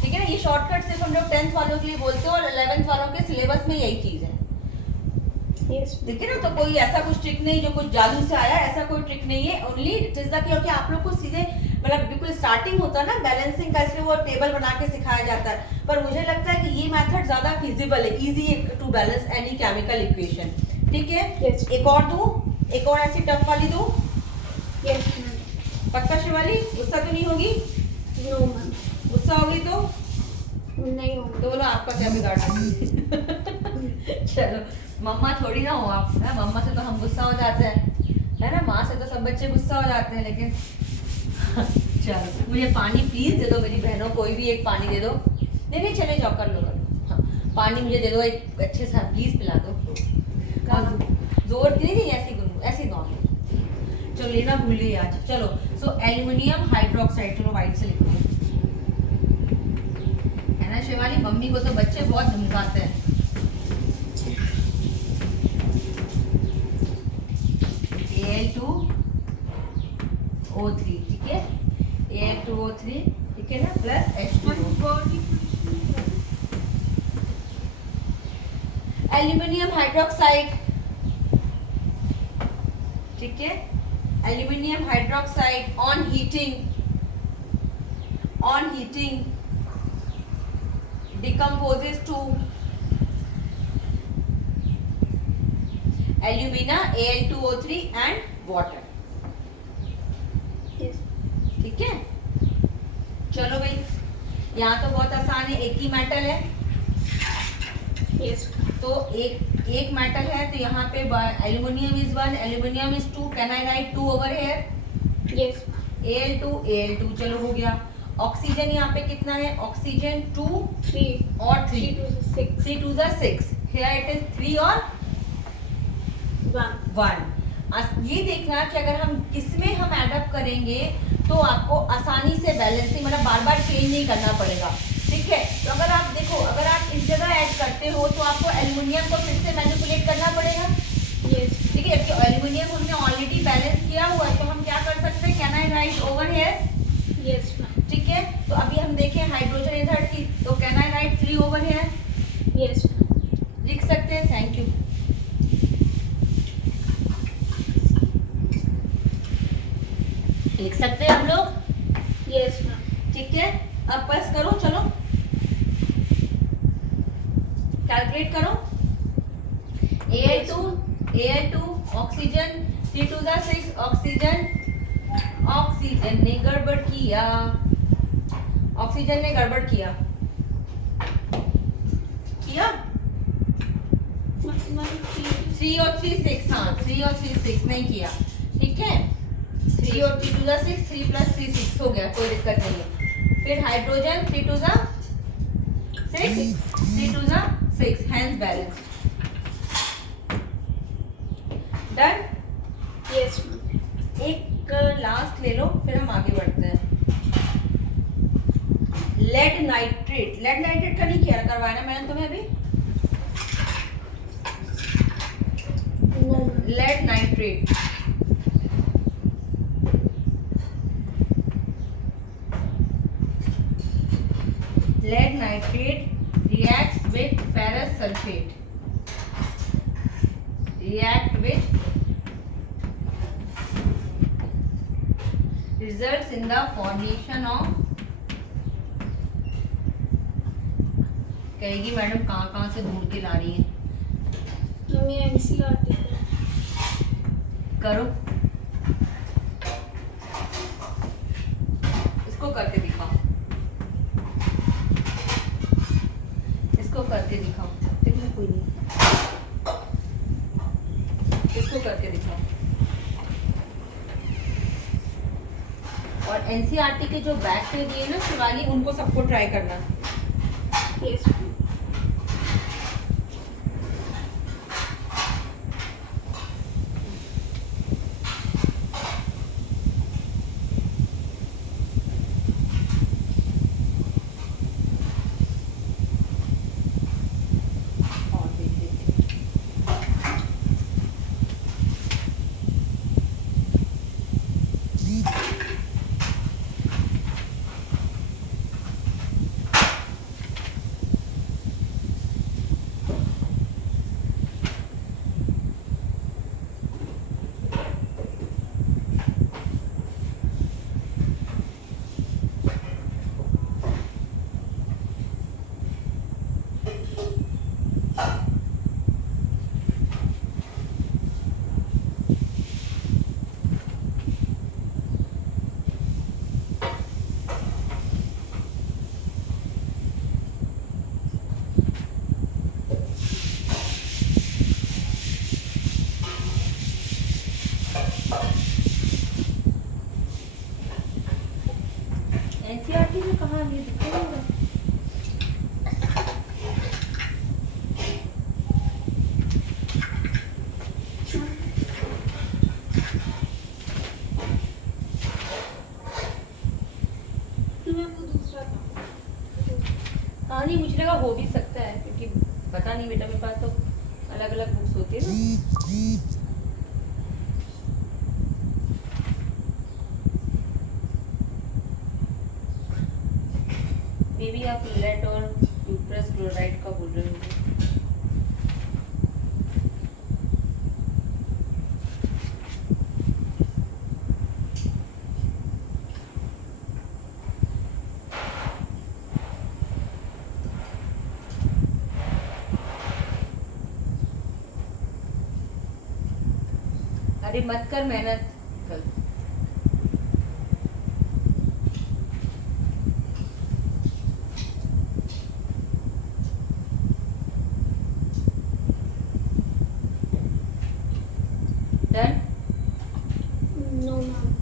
ठीक है ना। ये शॉर्टकट सिर्फ हम लोग 10th वालों के लिए बोलते हैं और 11th वालों के सिलेबस में यही चीज है, Yes. ठीक है ना। तो कोई ऐसा कुछ ट्रिक नहीं जो कुछ जादू से आया, ऐसा कोई ट्रिक नहीं है, ओनली इट इज द क्योंकि आप लोग को सीधे मतलब बिल्कुल स्टार्टिंग होता है ना बैलेंसिंग का, इसलिए वो टेबल बना के सिखाया जाता है। पर मुझे लगता है कि ये मेथड ज्यादा फिजिबल है, easy to balance any chemical equation, ठीक है। Yes. एक और दूं, एक और ऐसी टफ वाली दूं, Yes, ma'am. पक्का शिवाली, गुस्सा तो नहीं होगी? No, ma'am. गुस्सा होगी तो नहीं होगा. बोलो आपका क्या बिगाड़ना। चलो, मम्मा थोड़ी ना हो आप, है मम्मा से तो हम गुस्सा हो जाते हैं, है ना, माँ से तो सब बच्चे गुस्सा हो जाते हैं, लेकिन चलो मुझे पानी प्लीज दे दो मेरी बहनों, कोई भी एक पानी दे दो। नहीं चले जाओ, कर लो। हाँ, पानी मुझे दे दो एक अच्छे से, प्लीज पिला दो। जोर की नहीं, ऐसी नॉर्मल। चलो लेना भूल गई आज। चलो, सो एल्यूमिनियम हाइड्रोक्साइड, चलो वाइट से लिखो, है ना शिवाली। मम्मी को तो बच्चे बहुत धमकाते हैं। Al2O3, ठीक है, Al2O3, ठीक है ना, प्लस H2O। एल्यूमिनियम हाइड्रोक्साइड, ठीक है, aluminium hydroxide on heating decomposes to alumina, Al2O3 and water, Yes. ठीक है। चलो भाई, यहाँ तो बहुत आसान है, एक ही मेटल है, Yes. तो एक मेटल है, तो यहाँ पे aluminium is 1, aluminium is 2, can I right 2 over here? Yes. Al2, चलो हो गया। ऑक्सीजन यहाँ पे कितना है, ऑक्सीजन 2 3. और 3, 3 to 6. 3 2 6, here it is 3 और 1। ये देखना कि अगर हम किसमें हम एडअप करेंगे तो आपको आसानी से बैलेंसिंग, मतलब बार बार चेंज नहीं करना पड़ेगा, ठीक है। तो अगर आप देखो, अगर आप इस जगह ऐड करते हो तो आपको एल्यूमिनियम को फिर से मैनिपुलेट करना पड़ेगा, Yes. ठीक है। तो एल्यूमिनियम हमने ऑलरेडी बैलेंस किया हुआ है, तो हम क्या कर सकते हैं, can I right over here? Yes, ma'am. ठीक है। तो अभी हम देखें हाइड्रोजन इधर थी, तो can I write 3 over here? Yes, ma'am. लिख सकते हैं, थैंक यू। लिख सकते हैं हम लोग, Yes, ma'am. ठीक है। अब बस करो, चलो कैलकुलेट करो। Al2 ऑक्सीजन 3 2 6, ऑक्सीजन ने गड़बड़ किया, ऑक्सीजन ने गड़बड़ किया 3 और 3 6, हाँ 3 और 3 6 नहीं किया, ठीक है। 3 और 3 2 6, 3 प्लस 3 6 हो गया, कोई दिक्कत नहीं है। फिर hydrogen 3 2 6, 3 2 6, hence balance, done. Yes, ma'am. एक लास्ट ले लो, फिर हम आगे बढ़ते हैं। लेड नाइट्रेट का नहीं किया करवाया ना मैंने तुम्हें अभी? Lead nitrate reacts with ferrous sulfate. Results in the formation of, कहेगी मैडम कहाँ से ढूंढ के ला रही है। हमें एनसीईआरटी करो, इसको करके दिखाओ, इसको करके दिखाओ, देखो कोई नहीं, इसको करके दिखाओ। और एनसीईआरटी के जो बैक पे दिए ना शिवाली, उनको सबको ट्राई करना। यस और देख देते एनसीईआरटी में कहाँ ये दिखा होगा? तुम्हें वो दूसरा था। हाँ नहीं, मुझे लगा हो भी सकता है, क्योंकि पता नहीं बेटा, मेरे पास तो अलग अलग बुक्स होती है ना। मे बी आप लेड और यूट्रस क्लोराइड का बोल रहे हो। अरे मत कर मेहनत कल। डन। No ma'am.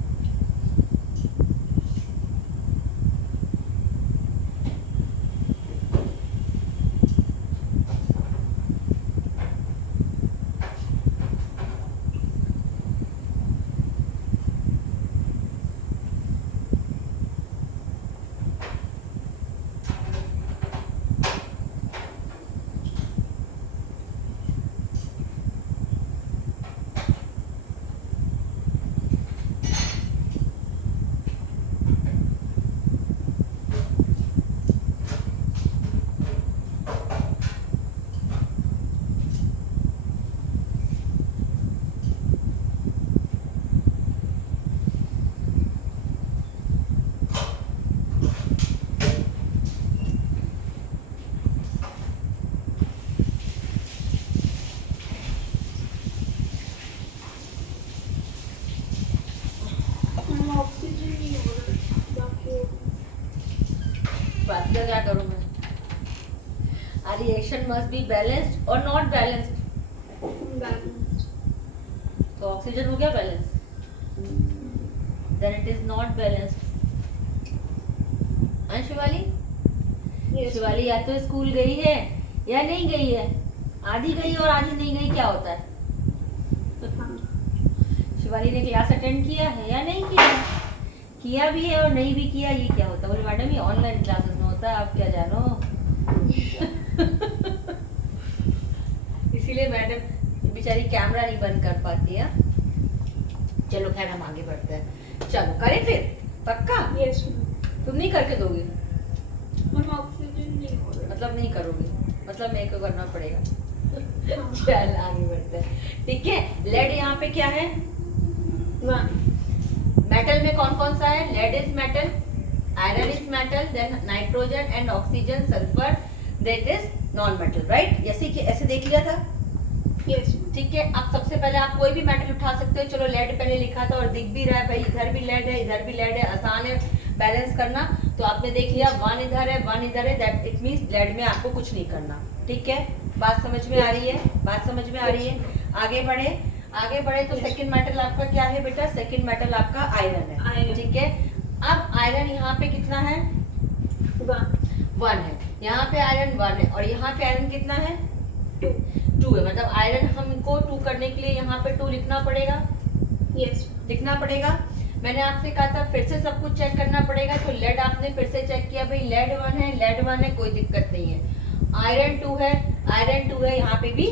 ऑक्सीजन नहीं हो रहा बाकी बात का क्या करूं मैं? A reaction must be balanced or not balanced. Balance. तो ऑक्सीजन हो गया balance, then it is not balanced. हाँ शिवाली, यस शिवाली या तो स्कूल गई है या नहीं गई है, आधी गई और आधी नहीं गई, क्या होता है? शिवाली ने क्लास अटेंड किया है या नहीं किया है? किया भी है और नहीं भी किया, ये क्या होता है? बोले मैडम ये ऑनलाइन क्लासेस में होता है। होता है, आप क्या जानो। इसीलिए मैडम बेचारी कैमरा नहीं बंद कर पाती है। चलो खैर हम आगे बढ़ते हैं। चलो करें फिर, पक्का? Yes ma'am. तुम नहीं करके दोगे? मैम ऑक्सीजन नहीं हो रहा। मतलब नहीं करोगे, मतलब मेरे को करना पड़ेगा। हाँ। चल आगे बढ़ते हैं, ठीक है। लेड यहाँ पे क्या है? मैम मेटल में कौन कौन सा है? Lead is metal, iron is metal, then nitrogen and oxygen, sulphur that is non metal, right? ऐसे देख लिया था, यस ठीक है। अब सबसे पहले आप कोई भी मेटल उठा सकते हो। चलो लेड पहले लिखा था और दिख भी रहा है भाई, इधर भी लेड है, इधर भी लेड है, आसान है बैलेंस करना। तो आपने देख लिया, वन इधर है, वन इधर है, दैट इट मींस लेड में आपको कुछ नहीं करना, ठीक है। बात समझ में आ रही है? बात समझ में आ रही है? आगे बढ़े, आगे बढ़े तो सेकंड मेटल आपका क्या है बेटा? सेकंड मेटल आपका आयरन है, आयरन। ठीक है। अब आयरन यहाँ पे कितना है? वन है। यहाँ पे आयरन वन है और यहाँ पे आयरन कितना है? टू है। मतलब आयरन हमको टू करने के लिए यहाँ पे टू लिखना पड़ेगा, यस लिखना पड़ेगा। मैंने आपसे कहा था फिर से सब कुछ चेक करना पड़ेगा, तो लेड आपने फिर से चेक किया भाई, लेड वन है, लेड वन है, कोई दिक्कत नहीं है। आयरन टू है, आयरन टू है, यहाँ पे भी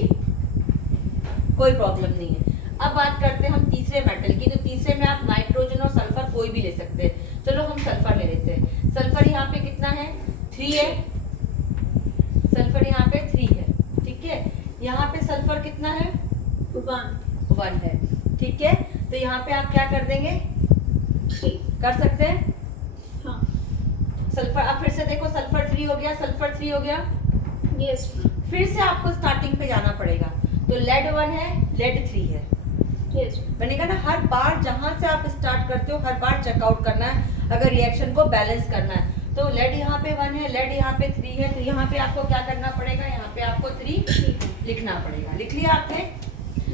कोई प्रॉब्लम नहीं है। अब बात करते हैं हम तीसरे मेटल की। तो तीसरे में आप नाइट्रोजन और सल्फर कोई भी ले सकते हैं। चलो हम सल्फर ले लेते हैं। सल्फर यहाँ पे कितना है? 3 है। सल्फर यहाँ पे 3 है, ठीक है। यहाँ पे सल्फर कितना है? 1 है, ठीक है। तो यहाँ पे आप क्या कर देंगे? 3 कर सकते हैं। हाँ सल्फर, अब फिर से देखो, सल्फर 3 हो गया, सल्फर 3 हो गया। यस फिर से आपको स्टार्टिंग पे जाना पड़ेगा। तो लेड 1 है, लेड 3 है। यस मैंने कहा ना, हर बार जहां से आप स्टार्ट करते हो हर बार चेकआउट करना है अगर रिएक्शन को बैलेंस करना है। तो लेड यहाँ पे 1 है, लेड यहाँ पे 3 है, तो यहाँ पे आपको क्या करना पड़ेगा? यहाँ पे आपको 3 लिखना पड़ेगा। लिख लिया आपने?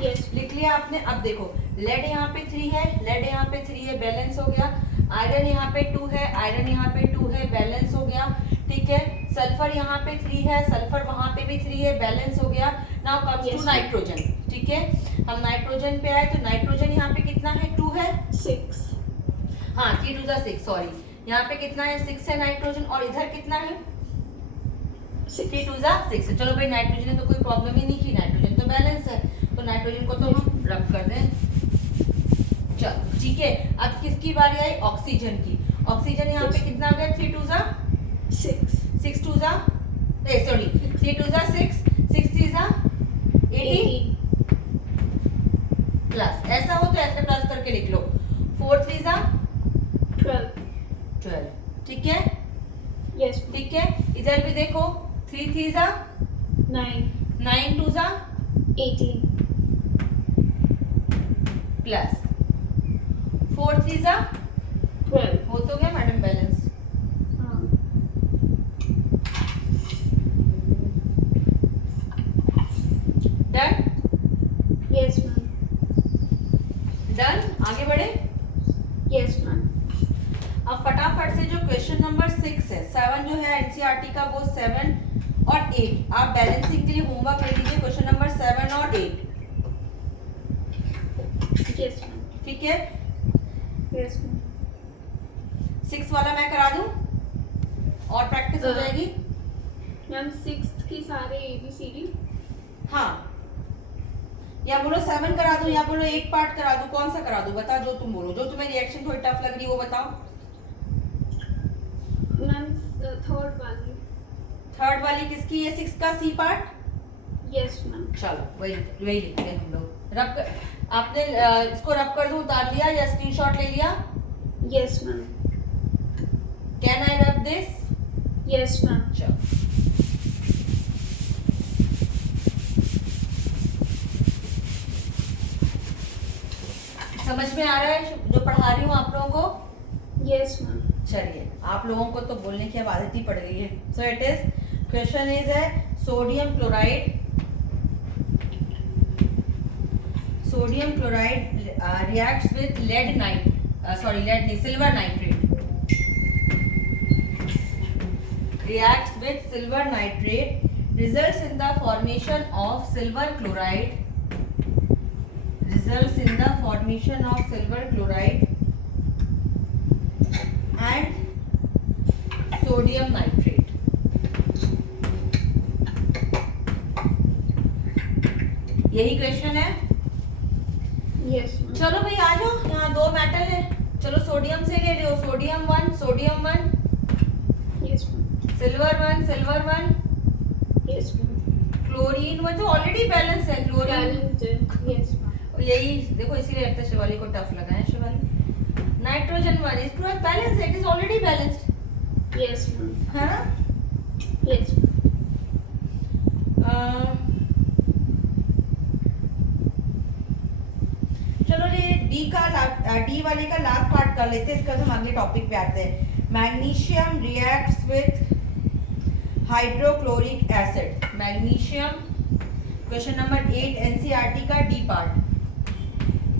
यस लिख लिया आपने। अब देखो, लेड यहाँ पे 3 है, लेड यहाँ पे 3 है, बैलेंस हो गया। आयरन यहाँ पे 2 है, आयरन यहाँ पे 2 है, बैलेंस हो गया, ठीक है। सल्फर यहाँ पे 3 है, सल्फर वहां पे भी 3 है, बैलेंस हो गया। नाउ कम्स टू नाइट्रोजन, ठीक है। हम नाइट्रोजन पे आए, तो नाइट्रोजन यहाँ पे कितना है? 2 है, 6 हाँ 3 2 6, सॉरी। यहाँ पे कितना है? 6 है नाइट्रोजन, और इधर कितना है? 3 2 6 है। चलो भाई, नाइट्रोजन में तो कोई प्रॉब्लम ही नहीं की, नाइट्रोजन तो बैलेंस है, तो नाइट्रोजन को तो हम रब कर दें। चलो ठीक है। अब किसकी बारी आई? ऑक्सीजन की। ऑक्सीजन यहाँ पे कितना हो गया? 3 2 6 6 2 सॉरी 3 2 6, 6 3 18 प्लस, ऐसा हो तो ऐसे प्लस करके लिख लो। 4 3 12, ठीक है, यस ठीक है। इधर भी देखो, 3 3 9 9 2 18 प्लस 4 3 12 हो तो गया मैडम बैलेंस। हाँ डन, यस मैम डन। आगे बढ़े। यस मैम अब फटाफट से जो क्वेश्चन नंबर 6 है, 7 जो है एनसीईआरटी का, वो 7 और 8 आप बैलेंसिंग के लिए होमवर्क ले लीजिए। क्वेश्चन नंबर 7 और 8, यस मैम ठीक है। यस मैम 6 वाला मैं करा दूं और प्रैक्टिस हो जाएगी। मैम 6th की सारे ABCD हाँ, या बोलो 7 करा दूं या बोलो 8 पार्ट करा दूं, कौन सा करा दूं? बताओ, जो तुम बोलो, जो तुम्हें रिएक्शन थोड़ी टफ लग रही है वो बताओ। मैम थर्ड वाली थर्ड वाली किसकी है? 6 का सी पार्ट। यस मैम चलो वही वही लिखते हैं हम लोग। रब कर, आपने इसको रब कर दूं, उतार लिया या स्क्रीनशॉट ले लिया? Yes ma'am can I rub this? Yes ma'am चलो, समझ में आ रहा है जो पढ़ा रही हूँ आप लोगों को? यस मैम चलिए, आप लोगों को तो बोलने की अब आदत ही पड़ गई है। So it is, question is है sodium chloride reacts with lead silver nitrate, reacts with silver nitrate, results in the formation of silver chloride, and sodium nitrate. यही क्वेश्चन है। Yes, ma'am. चलो भाई आ जाओ, यहाँ 2 मेटल है, चलो सोडियम से ले लो, sodium 1 sodium 1, Yes, ma'am. Silver 1 silver 1, Yes, ma'am. Chlorine 1 जो ऑलरेडी बैलेंस है, क्लोरीन Balanced. Yes, ma'am. यही देखो, इसीलिए लगता है शिवाली को टफ लगा है। Shivali nitrogen 1 is to balance, it is already balanced, Yes, ma'am. है ना। Yes, ma'am. चलो ये डी वाले का लास्ट पार्ट कर लेते हैं, इसके बाद हम अगले टॉपिक पे आते हैं। Magnesium reacts with hydrochloric acid. Magnesium question number 8 NCERT का डी पार्ट,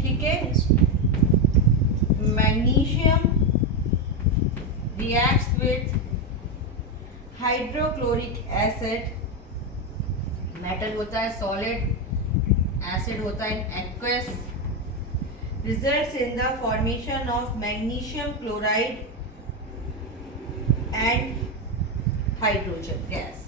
ठीक है। Magnesium reacts with hydrochloric acid, metal होता है सॉलिड, एसिड होता है aqueous, results in the formation of magnesium chloride and hydrogen gas.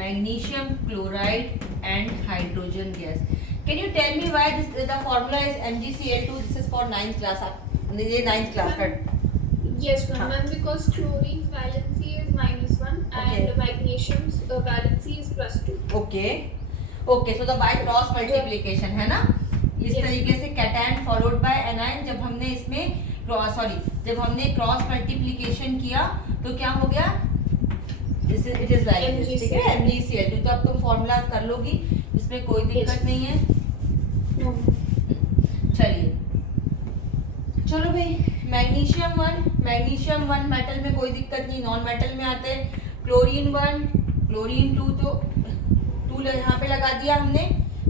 Magnesium chloride and hydrogen gas. Can you tell me why the formula is MgCl2? This is for 9th class. ये 9th class का. Yes, ma'am. हाँ. Ma'am, because chlorine's valency is -1 Okay. and magnesium's valency is +2. Okay. Okay, so the by cross multiplication है ना, इस Yes. तरीके से cation followed by anion. जब हमने इसमें जब हमने क्रॉस मल्टीप्लिकेशन किया तो क्या हो गया, इट इज लाइक दिस, ठीक है, MgCl2। तो अब तुम फॉर्मूलाज कर लोगी, इसमें कोई दिक्कत Yes. नहीं है। No. चलिए, चलो भाई, मैग्नीशियम 1 मेटल में कोई दिक्कत नहीं, नॉन मेटल में आते हैं। क्लोरीन 1 क्लोरीन 2, तो 2 यहाँ पे लगा दिया हमने,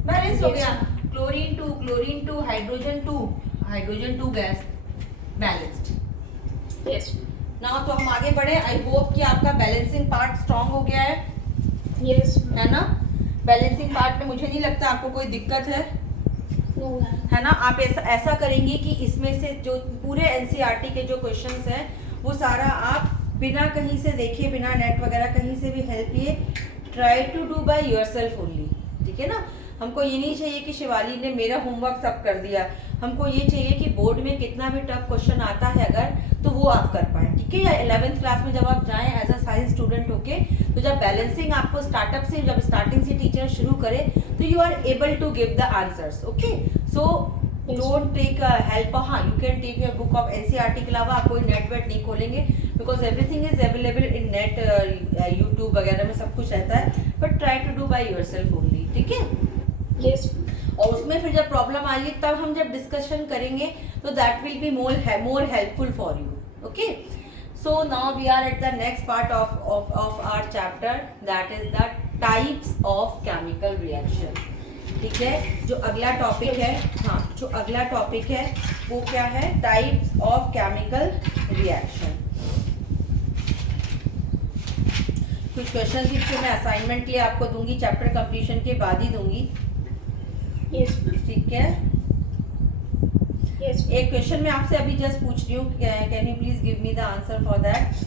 बैलेंस हो Yes. गया। Chlorine 2 hydrogen 2 gas balanced. Yes. ना तो हम आगे बढ़े। आई होप कि आपका बैलेंसिंग पार्ट स्ट्रांग हो गया है, Yes, ma'am. है ना। बैलेंसिंग पार्ट में मुझे नहीं लगता आपको कोई दिक्कत है, No, ma'am. है ना। आप ऐसा करेंगे कि इसमें से जो पूरे एनसीईआरटी के जो क्वेश्चंस हैं वो सारा आप बिना कहीं से देखे, बिना नेट वगैरह कहीं से भी हेल्प लिए try to do by yourself only, ठीक है ना। हमको ये नहीं चाहिए कि शिवाली ने मेरा होमवर्क सब कर दिया, हमको ये चाहिए कि बोर्ड में कितना भी टफ क्वेश्चन आता है अगर, तो वो आप कर पाएँ, ठीक है। या 11th क्लास में जब आप जाएं एज अ साइंस स्टूडेंट होके, तो जब बैलेंसिंग आपको स्टार्टअप से, जब स्टार्टिंग से टीचर शुरू करे, तो you are able to give the answers, okay. So don't take help, हाँ you can take your book of NCERT के अलावा आप कोई नेट वेट नहीं खोलेंगे, because everything is available in net, YouTube वगैरह में सब कुछ रहता है, but try to do by yourself only, ठीक है। Yes. और उसमें फिर जब प्रॉब्लम आएगी तब हम जब डिस्कशन करेंगे तो that will be more helpful for you, okay. So now we are at the next part of our chapter, that is the types of chemical reaction, ठीक है। जो अगला टॉपिक है, हाँ जो अगला टॉपिक है वो क्या है, टाइप्स ऑफ केमिकल रिएक्शन। कुछ क्वेश्चन भी मैं असाइनमेंट के लिए आपको दूंगी, चैप्टर कंप्लीशन के बाद ही दूंगी, Yes, ma'am. ठीक है। Yes. एक क्वेश्चन मैं आपसे अभी जस्ट पूछ रही हूँ, can you please give me the answer for that.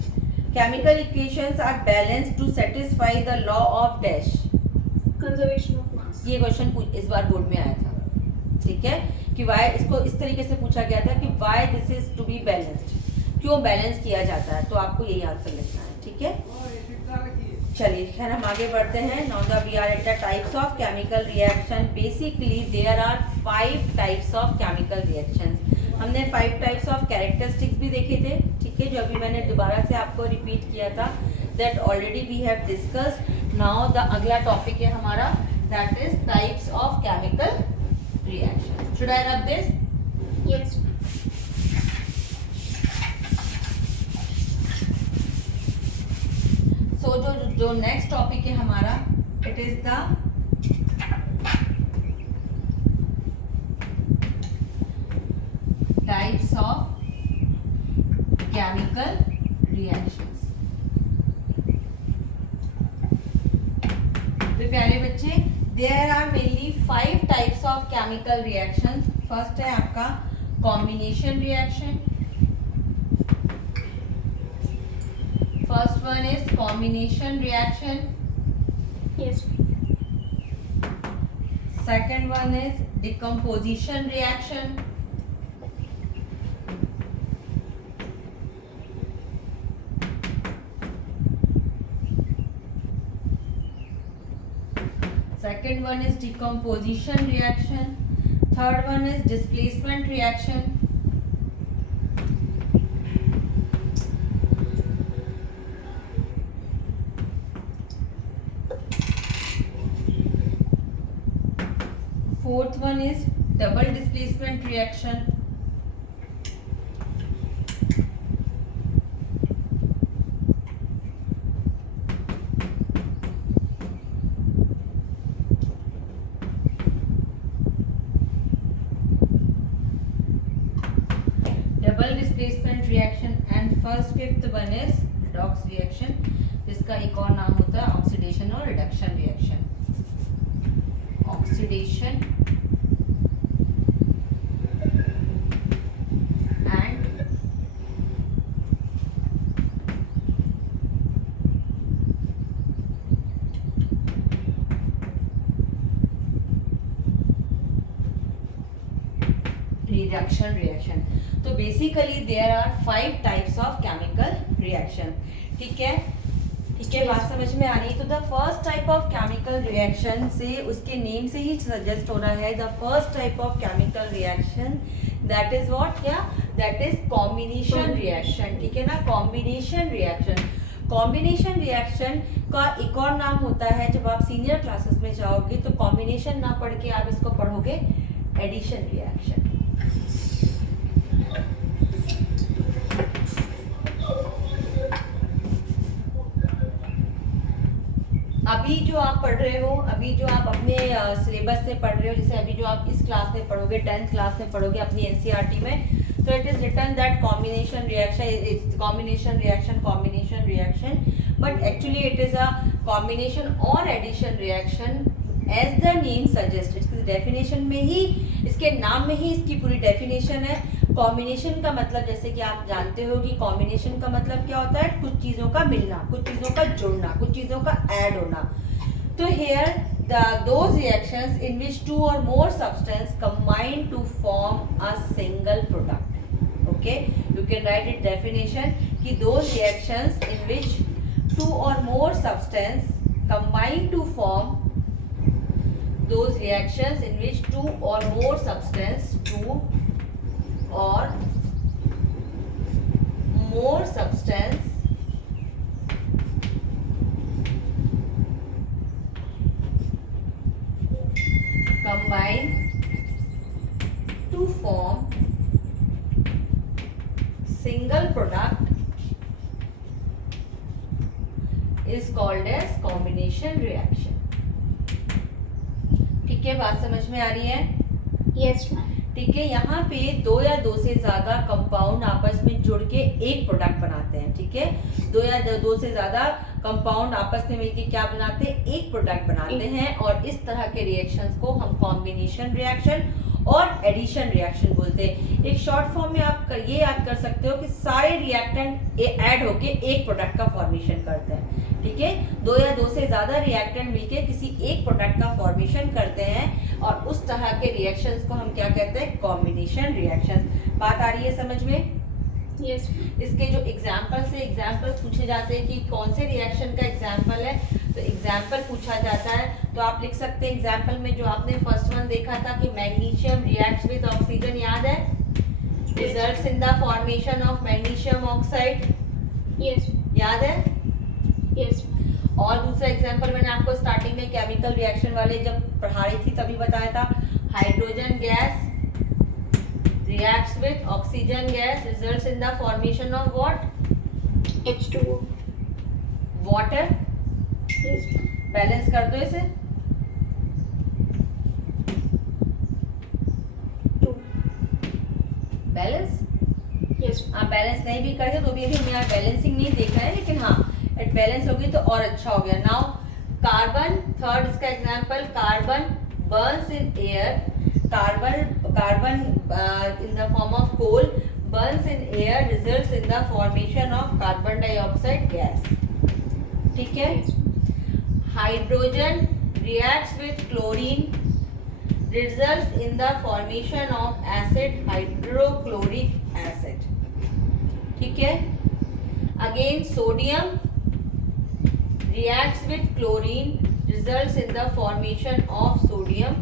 Chemical equations are balanced to satisfy the law of dash. Conservation of mass. ये क्वेश्चन इस बार बोर्ड में आया था, ठीक है, कि वाई, इसको इस तरीके से पूछा गया था कि why this is to be balanced, क्यों बैलेंस किया जाता है, तो आपको यही आंसर लिखना है, ठीक है। चलिए खैर हम आगे बढ़ते हैं। Now the we are at the types of chemical reaction. Basically there are 5 types of chemical reactions. हमने 5 टाइप्स ऑफ कैरेक्टरिस्टिक्स भी देखे थे, ठीक है, जो अभी मैंने दोबारा से आपको रिपीट किया था, that already we have discussed. Now the अगला टॉपिक है हमारा, that is types of chemical reaction. Should I rub this? Yes. So जो नेक्स्ट टॉपिक है हमारा, it is the types of chemical reactions. तो प्यारे बच्चे, there are mainly 5 types of chemical reactions. First है आपका combination reaction. First one is combination reaction. Yes. Second one is decomposition reaction. Second one is decomposition reaction. Third one is displacement reaction. Fourth one is double displacement reaction. Double displacement reaction and fifth one is redox reaction, जिसका एक और नाम होता है oxidation और reduction reaction. Oxidation and reduction reaction. तो basically there are 5 types of chemical reaction. ठीक है, बात समझ में आ रही है. तो the first type of chemical reaction से उसके नेम से ही सजेस्ट हो रहा है. The first type of chemical reaction that is what, क्या, दैट इज कॉम्बिनेशन रिएक्शन. ठीक है ना, कॉम्बिनेशन रिएक्शन. कॉम्बिनेशन रिएक्शन का एक और नाम होता है, जब आप सीनियर क्लासेस में जाओगे तो कॉम्बिनेशन ना पढ़ के आप इसको पढ़ोगे एडिशन रिएक्शन. अभी जो आप पढ़ रहे हो, अभी जो आप अपने सिलेबस से पढ़ रहे हो, जैसे अभी जो आप इस क्लास में पढ़ोगे, 10th क्लास में पढ़ोगे अपनी एनसीईआरटी में, तो it is written that combination reaction, but actually it is a combination और addition reaction as the name suggest. इसकी डेफिनेशन में ही, इसके नाम में ही इसकी पूरी डेफिनेशन है. कॉम्बिनेशन का मतलब, जैसे कि आप जानते हो कि कॉम्बिनेशन का मतलब क्या होता है, कुछ चीज़ों का मिलना, कुछ चीज़ों का जुड़ना, कुछ चीज़ों का ऐड होना. तो hair those reactions in which two or more substance combine to form a single product. Okay, you can write it definition कि those reactions in which two or more substance combine to form, those reactions in which two or more substance combine to form single product is called as combination reaction. ठीक है, बात समझ में आ रही है? Yes ma'am. ठीक है, यहाँ पे दो या दो से ज्यादा कंपाउंड आपस में जुड़ के एक प्रोडक्ट बनाते हैं. ठीक है, दो से ज्यादा कंपाउंड आपस में मिलके क्या बनाते हैं, एक प्रोडक्ट बनाते हैं. और इस तरह के रिएक्शंस को हम कॉम्बिनेशन रिएक्शन और एडिशन रिएक्शन बोलते हैं. एक शॉर्ट फॉर्म में आप ये याद कर सकते हो कि सारे रिएक्टेंट ऐड होके एक प्रोडक्ट का फॉर्मेशन करते हैं. ठीक है, दो या दो से ज्यादा रिएक्टेंट मिलके किसी एक प्रोडक्ट का फॉर्मेशन करते हैं, और उस तरह के रिएक्शंस को हम क्या कहते हैं, कॉम्बिनेशन रिएक्शंस. बात आ रही है समझ में? यस. इसके जो एग्जाम्पल पूछे जाते हैं कि कौन से रिएक्शन का एग्जाम्पल है, तो एग्जाम्पल पूछा जाता है तो आप लिख सकते हैं. एग्जाम्पल में जो आपने फर्स्ट वन देखा था कि मैग्नीशियम रिएक्ट्स विद ऑक्सीजन, याद है, results in the formation of magnesium oxide. Yes. याद है? यस. और दूसरा एग्जाम्पल मैंने आपको स्टार्टिंग में केमिकल रिएक्शन वाले जब पढ़ा रही थी तभी बताया था. Hydrogen gas reacts with oxygen gas, results in the formation of what? H2O. Water. Yes. Balance कर दो इसे. 2. बैलेंस. Yes. आप बैलेंस नहीं भी करते तो भी अभी हमें यहाँ बैलेंसिंग नहीं देखा है, लेकिन हाँ एट बैलेंस होगी तो और अच्छा हो गया. नाउ कार्बन, थर्ड इसका example, carbon burns in air. Carbon in the form of coal burns in air, results in the formation of carbon dioxide gas. ठीक है. Hydrogen reacts with chlorine results in the formation of acid hydrochloric acid. ठीक है. Again sodium reacts with chlorine, results in the formation of sodium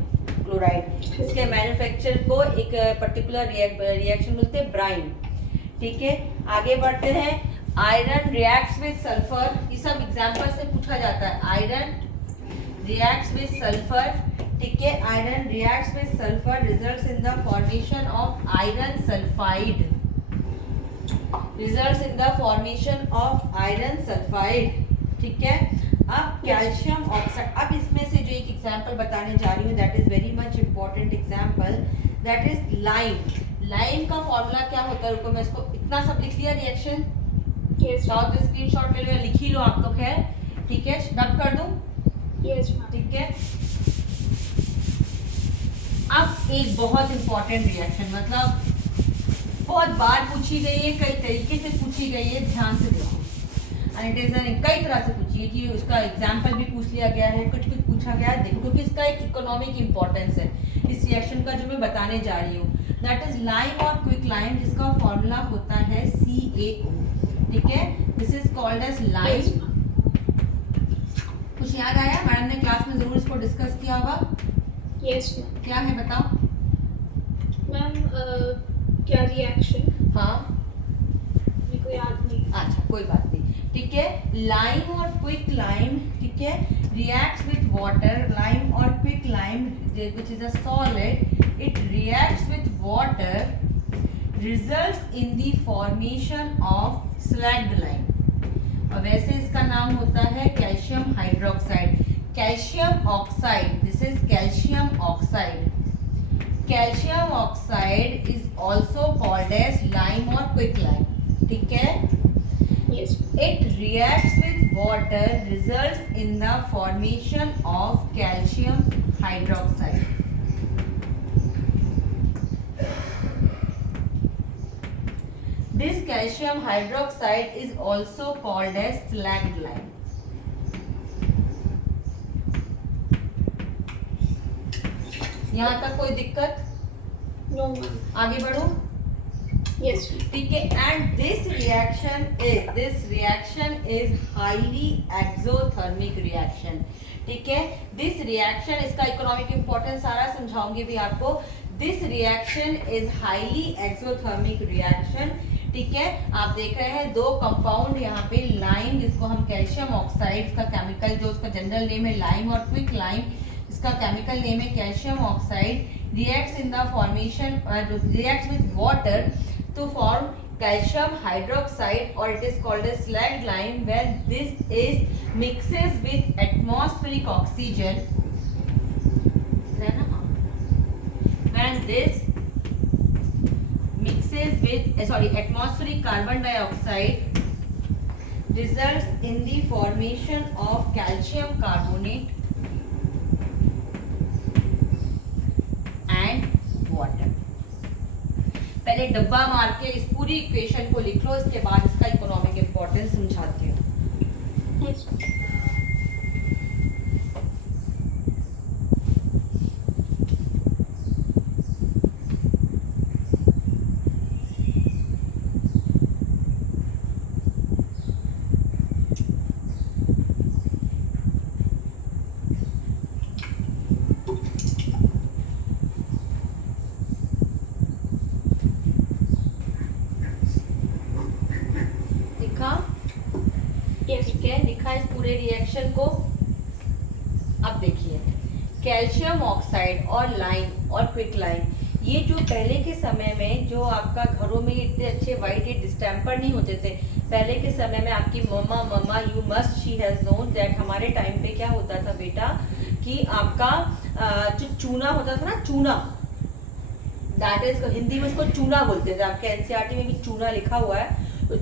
chloride. इसके manufacture को एक particular reaction बोलते हैं Bryan. ठीक है, आगे बढ़ते हैं. आयरन रिएक्ट्स विद सल्फर, ये सब एग्जांपल से पूछा जाता है. Iron reacts with sulphur. ठीक है, iron reacts with sulphur results in the formation of iron sulphide. Results in the formation of iron sulphide. ठीक है. अब कैल्शियम ऑक्साइड, अब इसमें से जो एक एग्जांपल बताने जा रही हूँ that is very much important example, that is lime. Lime का फॉर्मूला क्या होता है? रुको मैं इसको इतना सब लिख दिया रिएक्शन. चाहो तो स्क्रीनशॉट ले लो या लिख ही लो आप तो. खैर ठीक है, डब कर दूं. यस. ठीक है. अब एक बहुत इंपॉर्टेंट रिएक्शन, मतलब बहुत बार पूछी गई है, कई तरीके से पूछी गई है, ध्यान से देखो. एंड इट इज कई तरह से पूछी है कि उसका एग्जाम्पल भी पूछ लिया गया है, कुछ कुछ पूछा गया है. देखो क्योंकि इसका एक इकोनॉमिक इंपॉर्टेंस है इस रिएक्शन का जो मैं बताने जा रही हूँ. दैट इज लाइम और क्विक लाइम, जिसका फॉर्मूला होता है CaO. ठीक है, this is called as lime. कुछ याद आया? मैडम ने क्लास में जरूर इसको डिस्कस किया होगा. यस. क्या है बताओ मैम. क्या रिएक्शन? हाँ, मेरे को याद नहीं. अच्छा कोई बात नहीं. ठीक है, लाइम और क्विक लाइम. ठीक है, रिएक्ट्स विथ वाटर. लाइम और quick lime which is a solid, it reacts with water, results in the formation of slaked lime. और वैसे इसका नाम होता है calcium hydroxide. Calcium oxide, this is calcium oxide. Calcium oxide is also called as lime और quick lime. ठीक है. Yes. It reacts with water, results in the formation of calcium hydroxide. This calcium hydroxide is also called as slacked lime. यहाँ तक कोई दिक्कत? No, ma'am. आगे बढ़ो. Yes. ठीक है. And this reaction is highly exothermic reaction. ठीक है, दिस रिएक्शन, इसका इकोनॉमिक इंपॉर्टेंस सारा समझाऊंगी भी आपको. This reaction is highly exothermic reaction. ठीक है, आप देख रहे हैं दो कंपाउंड यहाँ पे, लाइम जिसको हम कैल्शियम ऑक्साइड, का केमिकल जो उसका जनरल नेम है लाइम, और क्विक लाइम इसका केमिकल नेम है calcium oxide. Reacts in the formation, reacts with water to form calcium hydroxide, or it is called as slagged lime, where this is mixes with atmospheric oxygen, and this mixes with atmospheric carbon dioxide, results in the formation of calcium carbonate and water. पहले डब्बा मार के इस पूरी equation को लिख लो, इसके बाद इसका इकोनॉमिक इंपॉर्टेंस समझाती हूँ. Yes. ठीक है, लिखा इस पूरे रिएक्शन को. अब देखिए, कैल्शियम ऑक्साइड और लाइम और क्विक लाइम, ये जो पहले के समय में जो आपका घरों में इतने अच्छे वाइट डिस्टेम्पर नहीं होते थे. पहले के समय में आपकी मम्मा you must she has known that, हमारे टाइम पे क्या होता था बेटा कि आपका जो चूना होता था ना, चूना, दैट इज हिंदी में उसको चूना बोलते थे. आपके एनसीईआरटी में भी चूना लिखा हुआ है, तो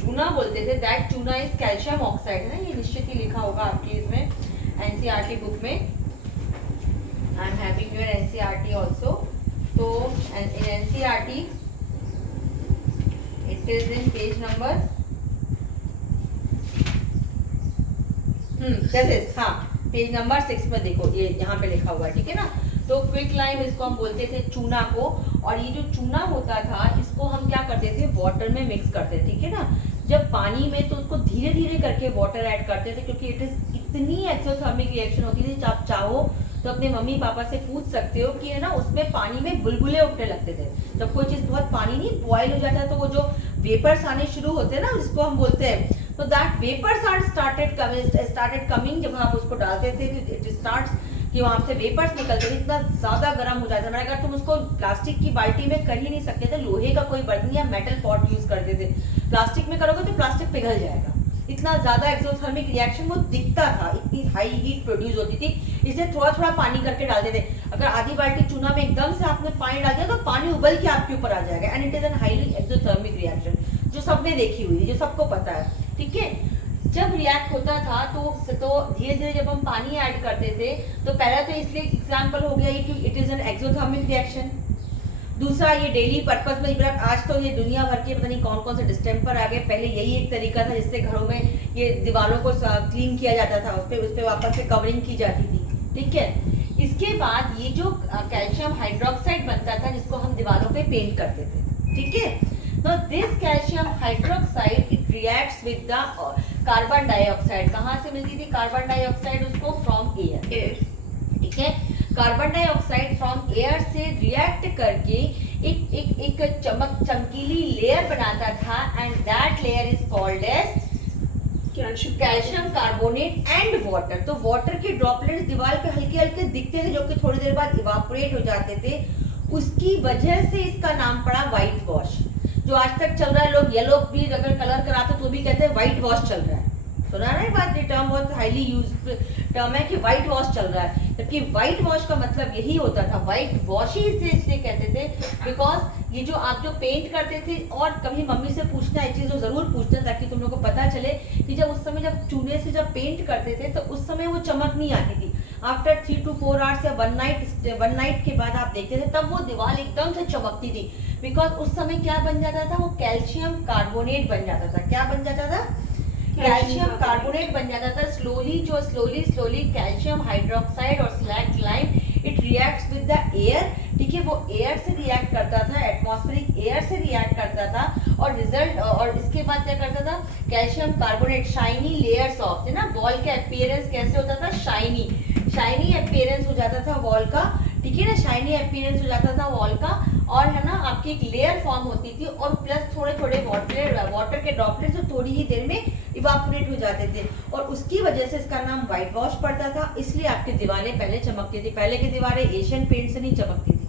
चूना बोलते थे. दैट चूना इज कैल्शियम ऑक्साइड है ना, ये निश्चित ही लिखा होगा आपके इसमें एनसीईआरटी बुक में. I am having your NCERT also. तो in NCERT it is in page number this is, हाँ पेज नंबर 6 में देखो, ये यहाँ पे लिखा हुआ है. ठीक है ना. तो क्विक लाइम इसको हम बोलते थे चूना को, और ये जो चूना होता था इसको हम क्या करते थे, वाटर में मिक्स करते थे, ठीक है ना। जब पानी में तो उसको धीरे धीरे करके वाटर ऐड करते थे, क्योंकि इट इज इतनी एक्सोथर्मिक रिएक्शन होती थी, आप चाहो तो अपने मम्मी पापा से पूछ सकते हो कि है ना, उसमें पानी में बुलबुले उठने लगते थे। जब कोई चीज बहुत पानी नहीं बॉयल हो जाता है तो वो जो वेपर्स आने शुरू होते हैं ना, जिसको हम बोलते हैं, तो that vapours are started coming. जब आप उसको डालते थे इट स्टार्ट्स कि वहां से वेपर्स निकलते थे, इतना ज्यादा गर्म हो जाता है। मैंने कहा तुम उसको प्लास्टिक की बाल्टी में कर ही नहीं सकते थे, लोहे का कोई बर्तन या मेटल पॉट यूज करते थे। प्लास्टिक में करोगे तो प्लास्टिक पिघल जाएगा, इतना ज्यादा एक्सोथर्मिक रिएक्शन वो दिखता था, इतनी हाई हीट प्रोड्यूस होती थी। इसे थोड़ा थोड़ा पानी करके डालते थे। अगर आधी बाल्टी चूना में एकदम से आपने पानी डाल दिया तो पानी उबल के आपके ऊपर आ जाएगा, and it is an highly exothermic reaction, जो सबने देखी हुई है, जो सबको पता है, ठीक है। जब रिएक्ट होता था तो धीरे धीरे जब हम पानी ऐड करते थे, तो पहला तो इसलिए एग्जाम्पल हो गया ये कि it is an exothermic reaction. दूसरा, ये डेली पर्पस में, आज तो ये दुनिया भर के पता नहीं कौन कौन से डिस्टेम्पर आ गए, पहले यही एक तरीका था जिससे घरों में ये दीवारों को क्लीन किया जाता था, उस पे वापस से कवरिंग की जाती थी, ठीक है। इसके बाद ये जो कैल्शियम हाइड्रोक्साइड बनता था जिसको हम दीवारों पे पेंट करते थे, ठीक है। Now this calcium hydroxide it reacts with the carbon dioxide. कहाँ से मिलती थी कार्बन डाइऑक्साइड उसको? फ्रॉम एयर, ठीक है। कार्बन डाइऑक्साइड फ्रॉम एयर से रिएक्ट करके एक चमकीली लेयर बनाता था, and that layer is called as calcium carbonate and water. तो वाटर के ड्रॉपलेट्स दीवार पे हल्के हल्के दिखते थे, जो कि थोड़ी देर बाद इवापोरेट हो जाते थे। उसकी वजह से इसका नाम पड़ा व्हाइट वॉश। जो आज तक चल रहा है, लोग येलो भी अगर कलर कराते तो भी कहते हैं व्हाइट वॉश चल रहा है। सुना ना बात, ये टर्म बहुत हाईली यूज टर्म है कि व्हाइट वॉश चल रहा है, जबकि व्हाइट वॉश का मतलब यही होता था। व्हाइट वॉश ही इसे इसलिए कहते थे बिकॉज ये जो आप जो पेंट करते थे, और कभी मम्मी से पूछना, एक चीज जरूर पूछना ताकि तुम लोग को पता चले कि जब उस समय जब चूने से जब पेंट करते थे तो उस समय वो चमक नहीं आती थी। आफ्टर 3 to 4 आवर्स या वन नाइट के बाद आप देखते थे तब वो दीवार एकदम से चमकती थी, बिकॉज उस समय क्या बन जाता था, वो कैल्शियम कार्बोनेट बन जाता था। क्या बन जाता था? कैल्शियम कार्बोनेट बन जाता था। स्लोली कैल्शियम हाइड्रोक्साइड और slag lime it reacts with the air, ठीक है। वो एयर से रिएक्ट करता था, एटमॉस्फेरिक एयर से रिएक्ट करता था, और रिजल्ट, और इसके बाद क्या करता था, calcium carbonate shiny layers of, है ना, वॉल का अपीयरेंस कैसे होता था, शाइनी अपीयरेंस हो जाता था वॉल का, ठीक है ना, शाइनी अपीयरेंस हो जाता था वॉल का, और है ना आपकी एक लेयर फॉर्म होती थी, और प्लस थोड़े थोड़े वाटर के ड्रॉपलेट्स जो थोड़ी ही देर में इवापोरेट हो जाते थे, और उसकी वजह से इसका नाम व्हाइट वॉश पड़ता था। इसलिए आपकी दीवारें पहले चमकती थी। पहले की दीवारें एशियन पेंट से नहीं चमकती थी,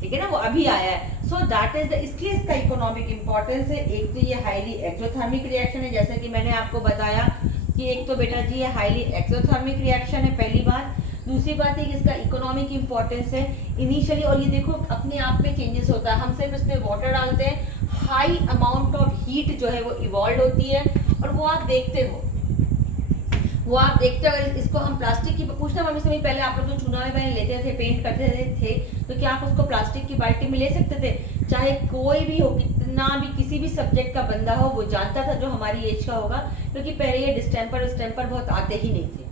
ठीक है ना, वो अभी आया है। सो दैट इज इसलिए इसका इकोनॉमिक इंपॉर्टेंस है। एक तो ये हाईली एक्सोथर्मिक रिएक्शन है, जैसे कि मैंने आपको बताया कि एक तो बेटा जी ये हाईली एक्सोथर्मिक रिएक्शन है, पहली बात। दूसरी बात है कि इसका इकोनॉमिक इंपॉर्टेंस है इनिशियली, और ये देखो अपने आप में चेंजेस होता है। हम सिर्फ इसमें वाटर डालते हैं, हाई अमाउंट ऑफ हीट जो है वो इवॉल्व होती है, और वो आप देखते हो, अगर इसको हम प्लास्टिक की, पूछना मम्मी से, पहले आप लोग तो चूना में पहले लेते थे, पेंट करते थे तो क्या आप उसको प्लास्टिक की बाल्टी में ले सकते थे? चाहे कोई भी हो, कितना भी किसी भी सब्जेक्ट का बंदा हो, वो जानता था जो हमारी एज का होगा, क्योंकि पहले ये डिस्टेम्पर बहुत आते ही नहीं थे।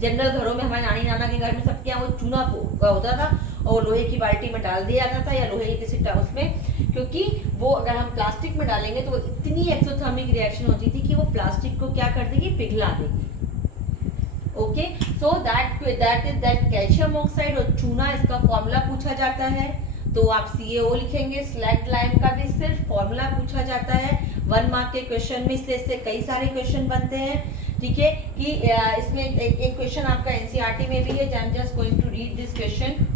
जनरल घरों में, हमारे नानी नाना के घर में सबके यहाँ वो चूना होता था, और लोहे की बाल्टी में डाल दिया जाता था, या लोहे की किसी उसमें, क्योंकि वो अगर हम प्लास्टिक में डालेंगे तो वो इतनी एक्सोथर्मिक रिएक्शन होती थी कि वो प्लास्टिक को क्या कर देगी, पिघला देगी। Okay, so that is calcium oxide और चूना, इसका फॉर्मूला पूछा जाता है तो आप CaO लिखेंगे। स्लैग लाइम का भी सिर्फ फॉर्मूला पूछा जाता है 1 मार्क के क्वेश्चन में, इससे कई सारे क्वेश्चन बनते हैं, ठीक है। कि इसमें एक क्वेश्चन आपका NCERT में भी है, I am just going to read this question.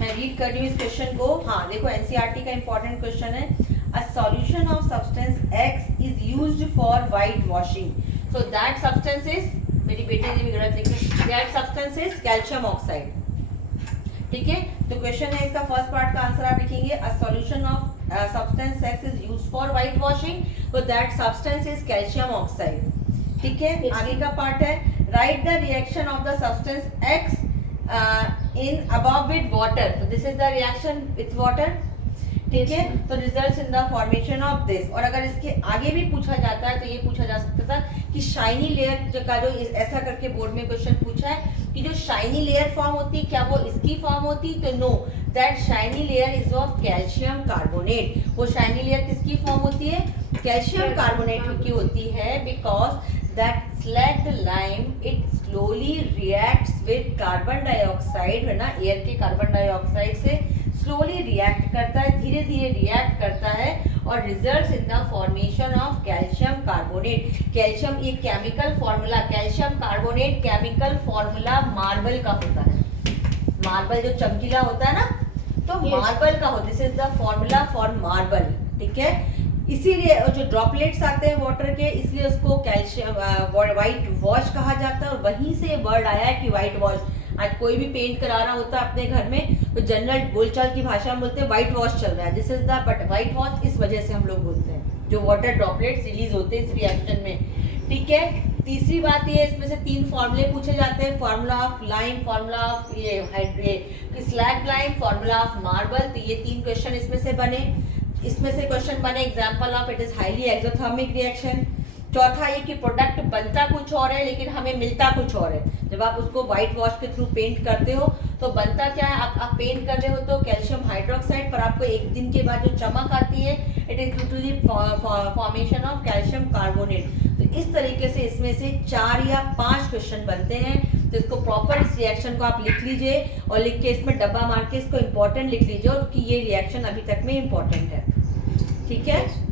मैं रीड कर रही हूँ इस क्वेश्चन को। हाँ देखो, NCERT का इंपॉर्टेंट क्वेश्चन है। A solution of substance X is used for white washing, so that substance is, मेरी बेटी ने भी गलत लिखा, that substance is calcium oxide, ठीक है। तो क्वेश्चन है, इसका फर्स्ट पार्ट का आंसर आप लिखेंगे, a solution of substance X is used for white washing, so that substance is calcium oxide, ठीक है। आगे का पार्ट है, write the reaction of the substance X in above with water, so this is the reaction with water, ठीक है। तो results in the formation of this. और अगर इसके आगे भी पूछा जाता है तो ये पूछा जा सकता था कि शाइनी लेयर का जो ऐसा करके बोर्ड में क्वेश्चन पूछा है कि जो शाइनी लेयर फॉर्म होती है क्या वो इसकी फॉर्म होती, तो no, that shiny layer is of calcium carbonate. वो शाइनी लेयर किसकी फॉर्म होती है, कैल्शियम कार्बोनेट की होती है, because that slaked lime it slowly reacts with carbon dioxide, है ना, एयर के कार्बन डाइऑक्साइड से स्लोली रिएक्ट करता है, धीरे धीरे रिएक्ट करता है और results in the formation of calcium carbonate. Calcium एक chemical formula, calcium carbonate chemical formula marble का होता है। मार्बल जो चमकीला होता है ना, तो मार्बल का हो, this is the formula for marble, ठीक है। इसीलिए जो ड्रॉपलेट्स आते हैं वाटर के, इसलिए उसको कैल्शियम व्हाइट वॉश कहा जाता है। और वहीं से वर्ड आया है कि व्हाइट वॉश। आज कोई भी पेंट करा रहा होता है अपने घर में तो जनरल बोलचाल की भाषा में बोलते हैं व्हाइट वॉश चल रहा है, this is the, but white wash इस वजह से हम लोग बोलते हैं जो वाटर ड्रॉपलेट्स रिलीज होते हैं इस रिएक्शन में, ठीक है। तीसरी बात ये, इसमें से 3 फॉर्मूले पूछे जाते हैं, formula of lime, formula of ये slag lime, formula of marble. तो ये 3 क्वेश्चन इसमें से बने। इसमें से क्वेश्चन बने example of it is highly exothermic reaction. चौथा ये कि प्रोडक्ट बनता कुछ और है लेकिन हमें मिलता कुछ और है। जब आप उसको व्हाइट वॉश के थ्रू पेंट करते हो तो बनता क्या है, आप पेंट कर रहे हो तो कैल्शियम हाइड्रोक्साइड, पर आपको एक दिन के बाद जो चमक आती है it is due to the formation of calcium carbonate. तो इस तरीके से इसमें से 4 या 5 क्वेश्चन बनते हैं। तो इसको प्रॉपर इस रिएक्शन को आप लिख लीजिए और लिख के इसमें डब्बा मार के इसको इम्पोर्टेंट लिख लीजिए और कि ये रिएक्शन अभी तक में इम्पोर्टेंट है, ठीक है।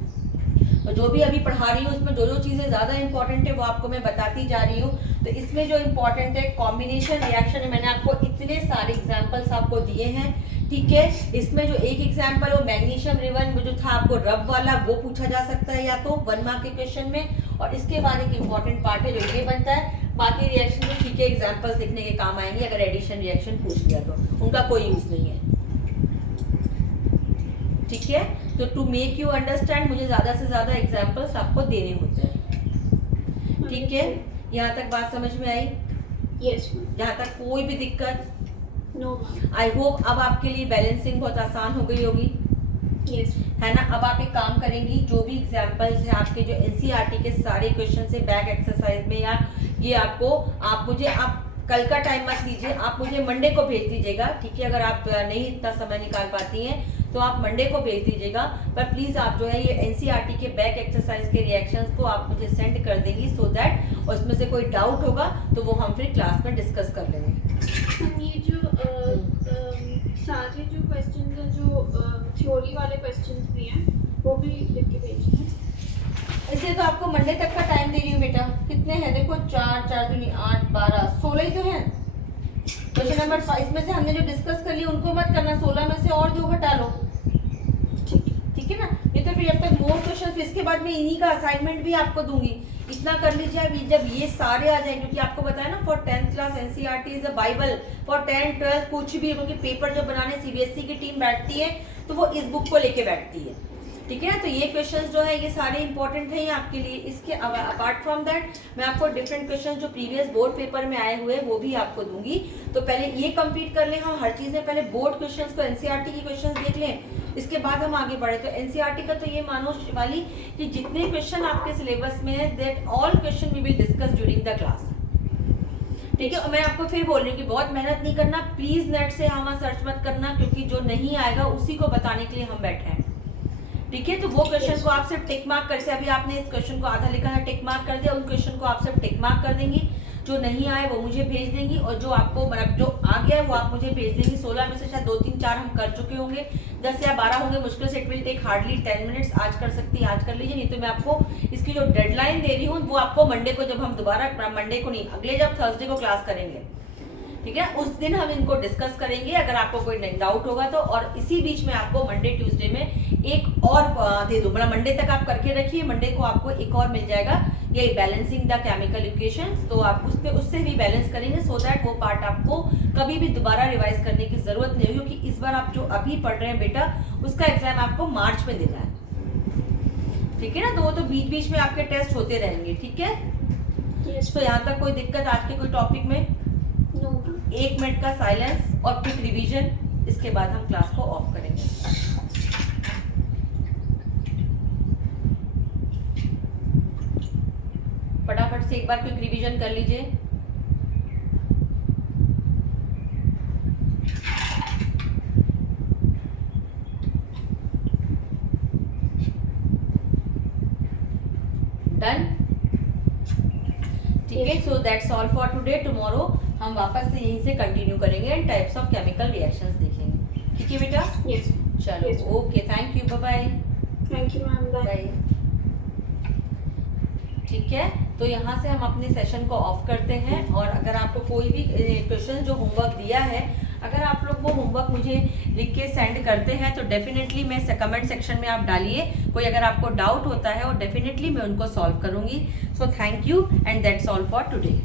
तो जो भी अभी पढ़ा रही हूँ उसमें जो जो चीज़ें ज़्यादा इंपॉर्टेंट है वो आपको मैं बताती जा रही हूँ। तो इसमें जो इम्पोर्टेंट है कॉम्बिनेशन रिएक्शन है, मैंने आपको इतने सारे एग्जांपल्स आपको दिए हैं, ठीक है। इसमें जो एक एग्जांपल वो मैग्नीशियम रिवन में जो था आपको रब वाला, वो पूछा जा सकता है या तो 1 मार्क के क्वेश्चन में। और इसके बाद एक इम्पॉर्टेंट पार्ट है जो ये बनता है, बाकी रिएक्शन में ठीक है एग्जाम्पल्स लिखने के काम आएंगे अगर एडिशन रिएक्शन पूछ लिया तो उनका कोई यूज़ नहीं है, ठीक है। तो टू मेक यू अंडरस्टैंड मुझे ज़्यादा से ज़्यादा एग्जाम्पल्स आपको देने होते हैं, ठीक है। यहाँ तक बात समझ में आई? यस। यहाँ तक कोई भी दिक्कत? No ma'am. आई होप अब आपके लिए बैलेंसिंग बहुत आसान हो गई होगी, यस, है ना। अब आप एक काम करेंगी, जो भी एग्जाम्पल्स हैं आपके जो एनसीईआरटी के सारे क्वेश्चन से बैक एक्सरसाइज में, या ये आपको आप कल का टाइम मत लीजिए, आप मुझे मंडे को भेज दीजिएगा, ठीक है। अगर आप नहीं इतना समय निकाल पाती हैं तो आप मंडे को भेज दीजिएगा, पर प्लीज़ आप जो है ये एनसीईआरटी के बैक एक्सरसाइज के रिएक्शंस को आप मुझे सेंड कर देंगी, सो दैट उसमें से कोई डाउट होगा तो वो हम फिर क्लास में डिस्कस कर लेंगे। ये जो सारे जो क्वेश्चन है जो थ्योरी वाले क्वेश्चन भी हैं वो भी लिख के भेजना है। इसलिए तो आपको मंडे तक का टाइम दे रही हूँ बेटा। कितने हैं देखो, 4 4 दूनी 8 12 16 ही तो हैं। क्वेश्चन नंबर 5 इसमें से हमने जो डिस्कस कर लिया उनको मत करना, 16 में से और 2 घटा लो, ठीक है ना। ये तो फिर जब तक मोर क्वेश्चन, इसके बाद मैं इन्हीं का असाइनमेंट भी आपको दूंगी, इतना कर लीजिए अभी। जब ये सारे आ जाए, क्योंकि आपको बताया ना for 10th class NCERT is a Bible for 10 12 कुछ भी, क्योंकि पेपर जब बनाने सीबीएसई की टीम बैठती है तो वो इस बुक को लेके बैठती है, ठीक है। तो ये क्वेश्चंस जो है ये सारे इंपॉर्टेंट हैं आपके लिए। इसके अपार्ट फ्रॉम दैट मैं आपको डिफरेंट क्वेश्चंस जो प्रीवियस बोर्ड पेपर में आए हुए हैं वो भी आपको दूंगी। तो पहले ये कंप्लीट कर लें हम हर चीज़ें, पहले बोर्ड क्वेश्चंस को एनसीईआरटी की क्वेश्चंस देख लें, इसके बाद हम आगे बढ़े। तो एनसीईआरटी का तो ये मानो वाली कि जितने क्वेश्चन आपके सिलेबस में है that all question we will discuss during the class, ठीक है। और मैं आपको फिर बोल रही हूँ कि बहुत मेहनत नहीं करना, प्लीज नेट से हमारा सर्च मत करना, क्योंकि जो नहीं आएगा उसी को बताने के लिए हम बैठे हैं, ठीक है। तो वो क्वेश्चन को आप सिर्फ टिक मार्क कर से, अभी आपने इस क्वेश्चन को आधा लिखा है टिक मार्क कर दिया, उन क्वेश्चन को आप सिर्फ टिक मार्क कर देंगी, जो नहीं आए वो मुझे भेज देंगी, और जो आपको मतलब जो आ गया है वो आप मुझे भेज देंगी। 16 में से शायद 2 3 4 हम कर चुके होंगे, 10 या 12 होंगे मुश्किल से, it will take hardly 10 minutes. आज कर सकती हैं, आज कर लीजिए, नहीं तो मैं आपको इसकी जो डेडलाइन दे रही हूँ वो आपको मंडे को, जब हम दोबारा मंडे को नहीं अगले जब थर्सडे को क्लास करेंगे, ठीक है, उस दिन हम इनको डिस्कस करेंगे अगर आपको कोई डाउट होगा तो। और इसी बीच में आपको मंडे ट्यूसडे में एक और दे दूँ, मतलब मंडे तक आप करके रखिए, मंडे को आपको एक और मिल जाएगा, ये बैलेंसिंग द केमिकल इक्वेशंस। तो आप उससे भी बैलेंस करेंगे, सो दैट वो पार्ट आपको कभी भी दोबारा रिवाइज करने की जरूरत नहीं होगी, क्योंकि इस बार आप जो अभी पढ़ रहे हैं बेटा उसका एग्जाम आपको मार्च में देना है, ठीक है ना। तो वो तो बीच बीच में आपके टेस्ट होते रहेंगे, ठीक है। तो यहाँ तक कोई दिक्कत आज के कोई टॉपिक में? 1 मिनट का साइलेंस और क्विक रिवीजन, इसके बाद हम क्लास को ऑफ करेंगे। फटाफट से एक बार क्विक रिवीजन कर लीजिए। डन, ठीक है। So that's all for today. Tomorrow हम वापस से यहीं से कंटिन्यू करेंगे and types of chemical reactions देखेंगे, ठीक है बेटा? यस चलो, okay, thank you, bye bye. Thank you ma'am, bye. ठीक है, तो यहाँ से हम अपने सेशन को ऑफ करते हैं। और अगर आपको कोई भी क्वेश्चन जो होमवर्क दिया है, अगर आप लोग वो होमवर्क मुझे लिख के सेंड करते हैं तो डेफिनेटली मैं कमेंट सेक्शन में आप डालिए। कोई अगर आपको डाउट होता है और डेफिनेटली मैं उनको सॉल्व करूँगी। So thank you and that's all for today.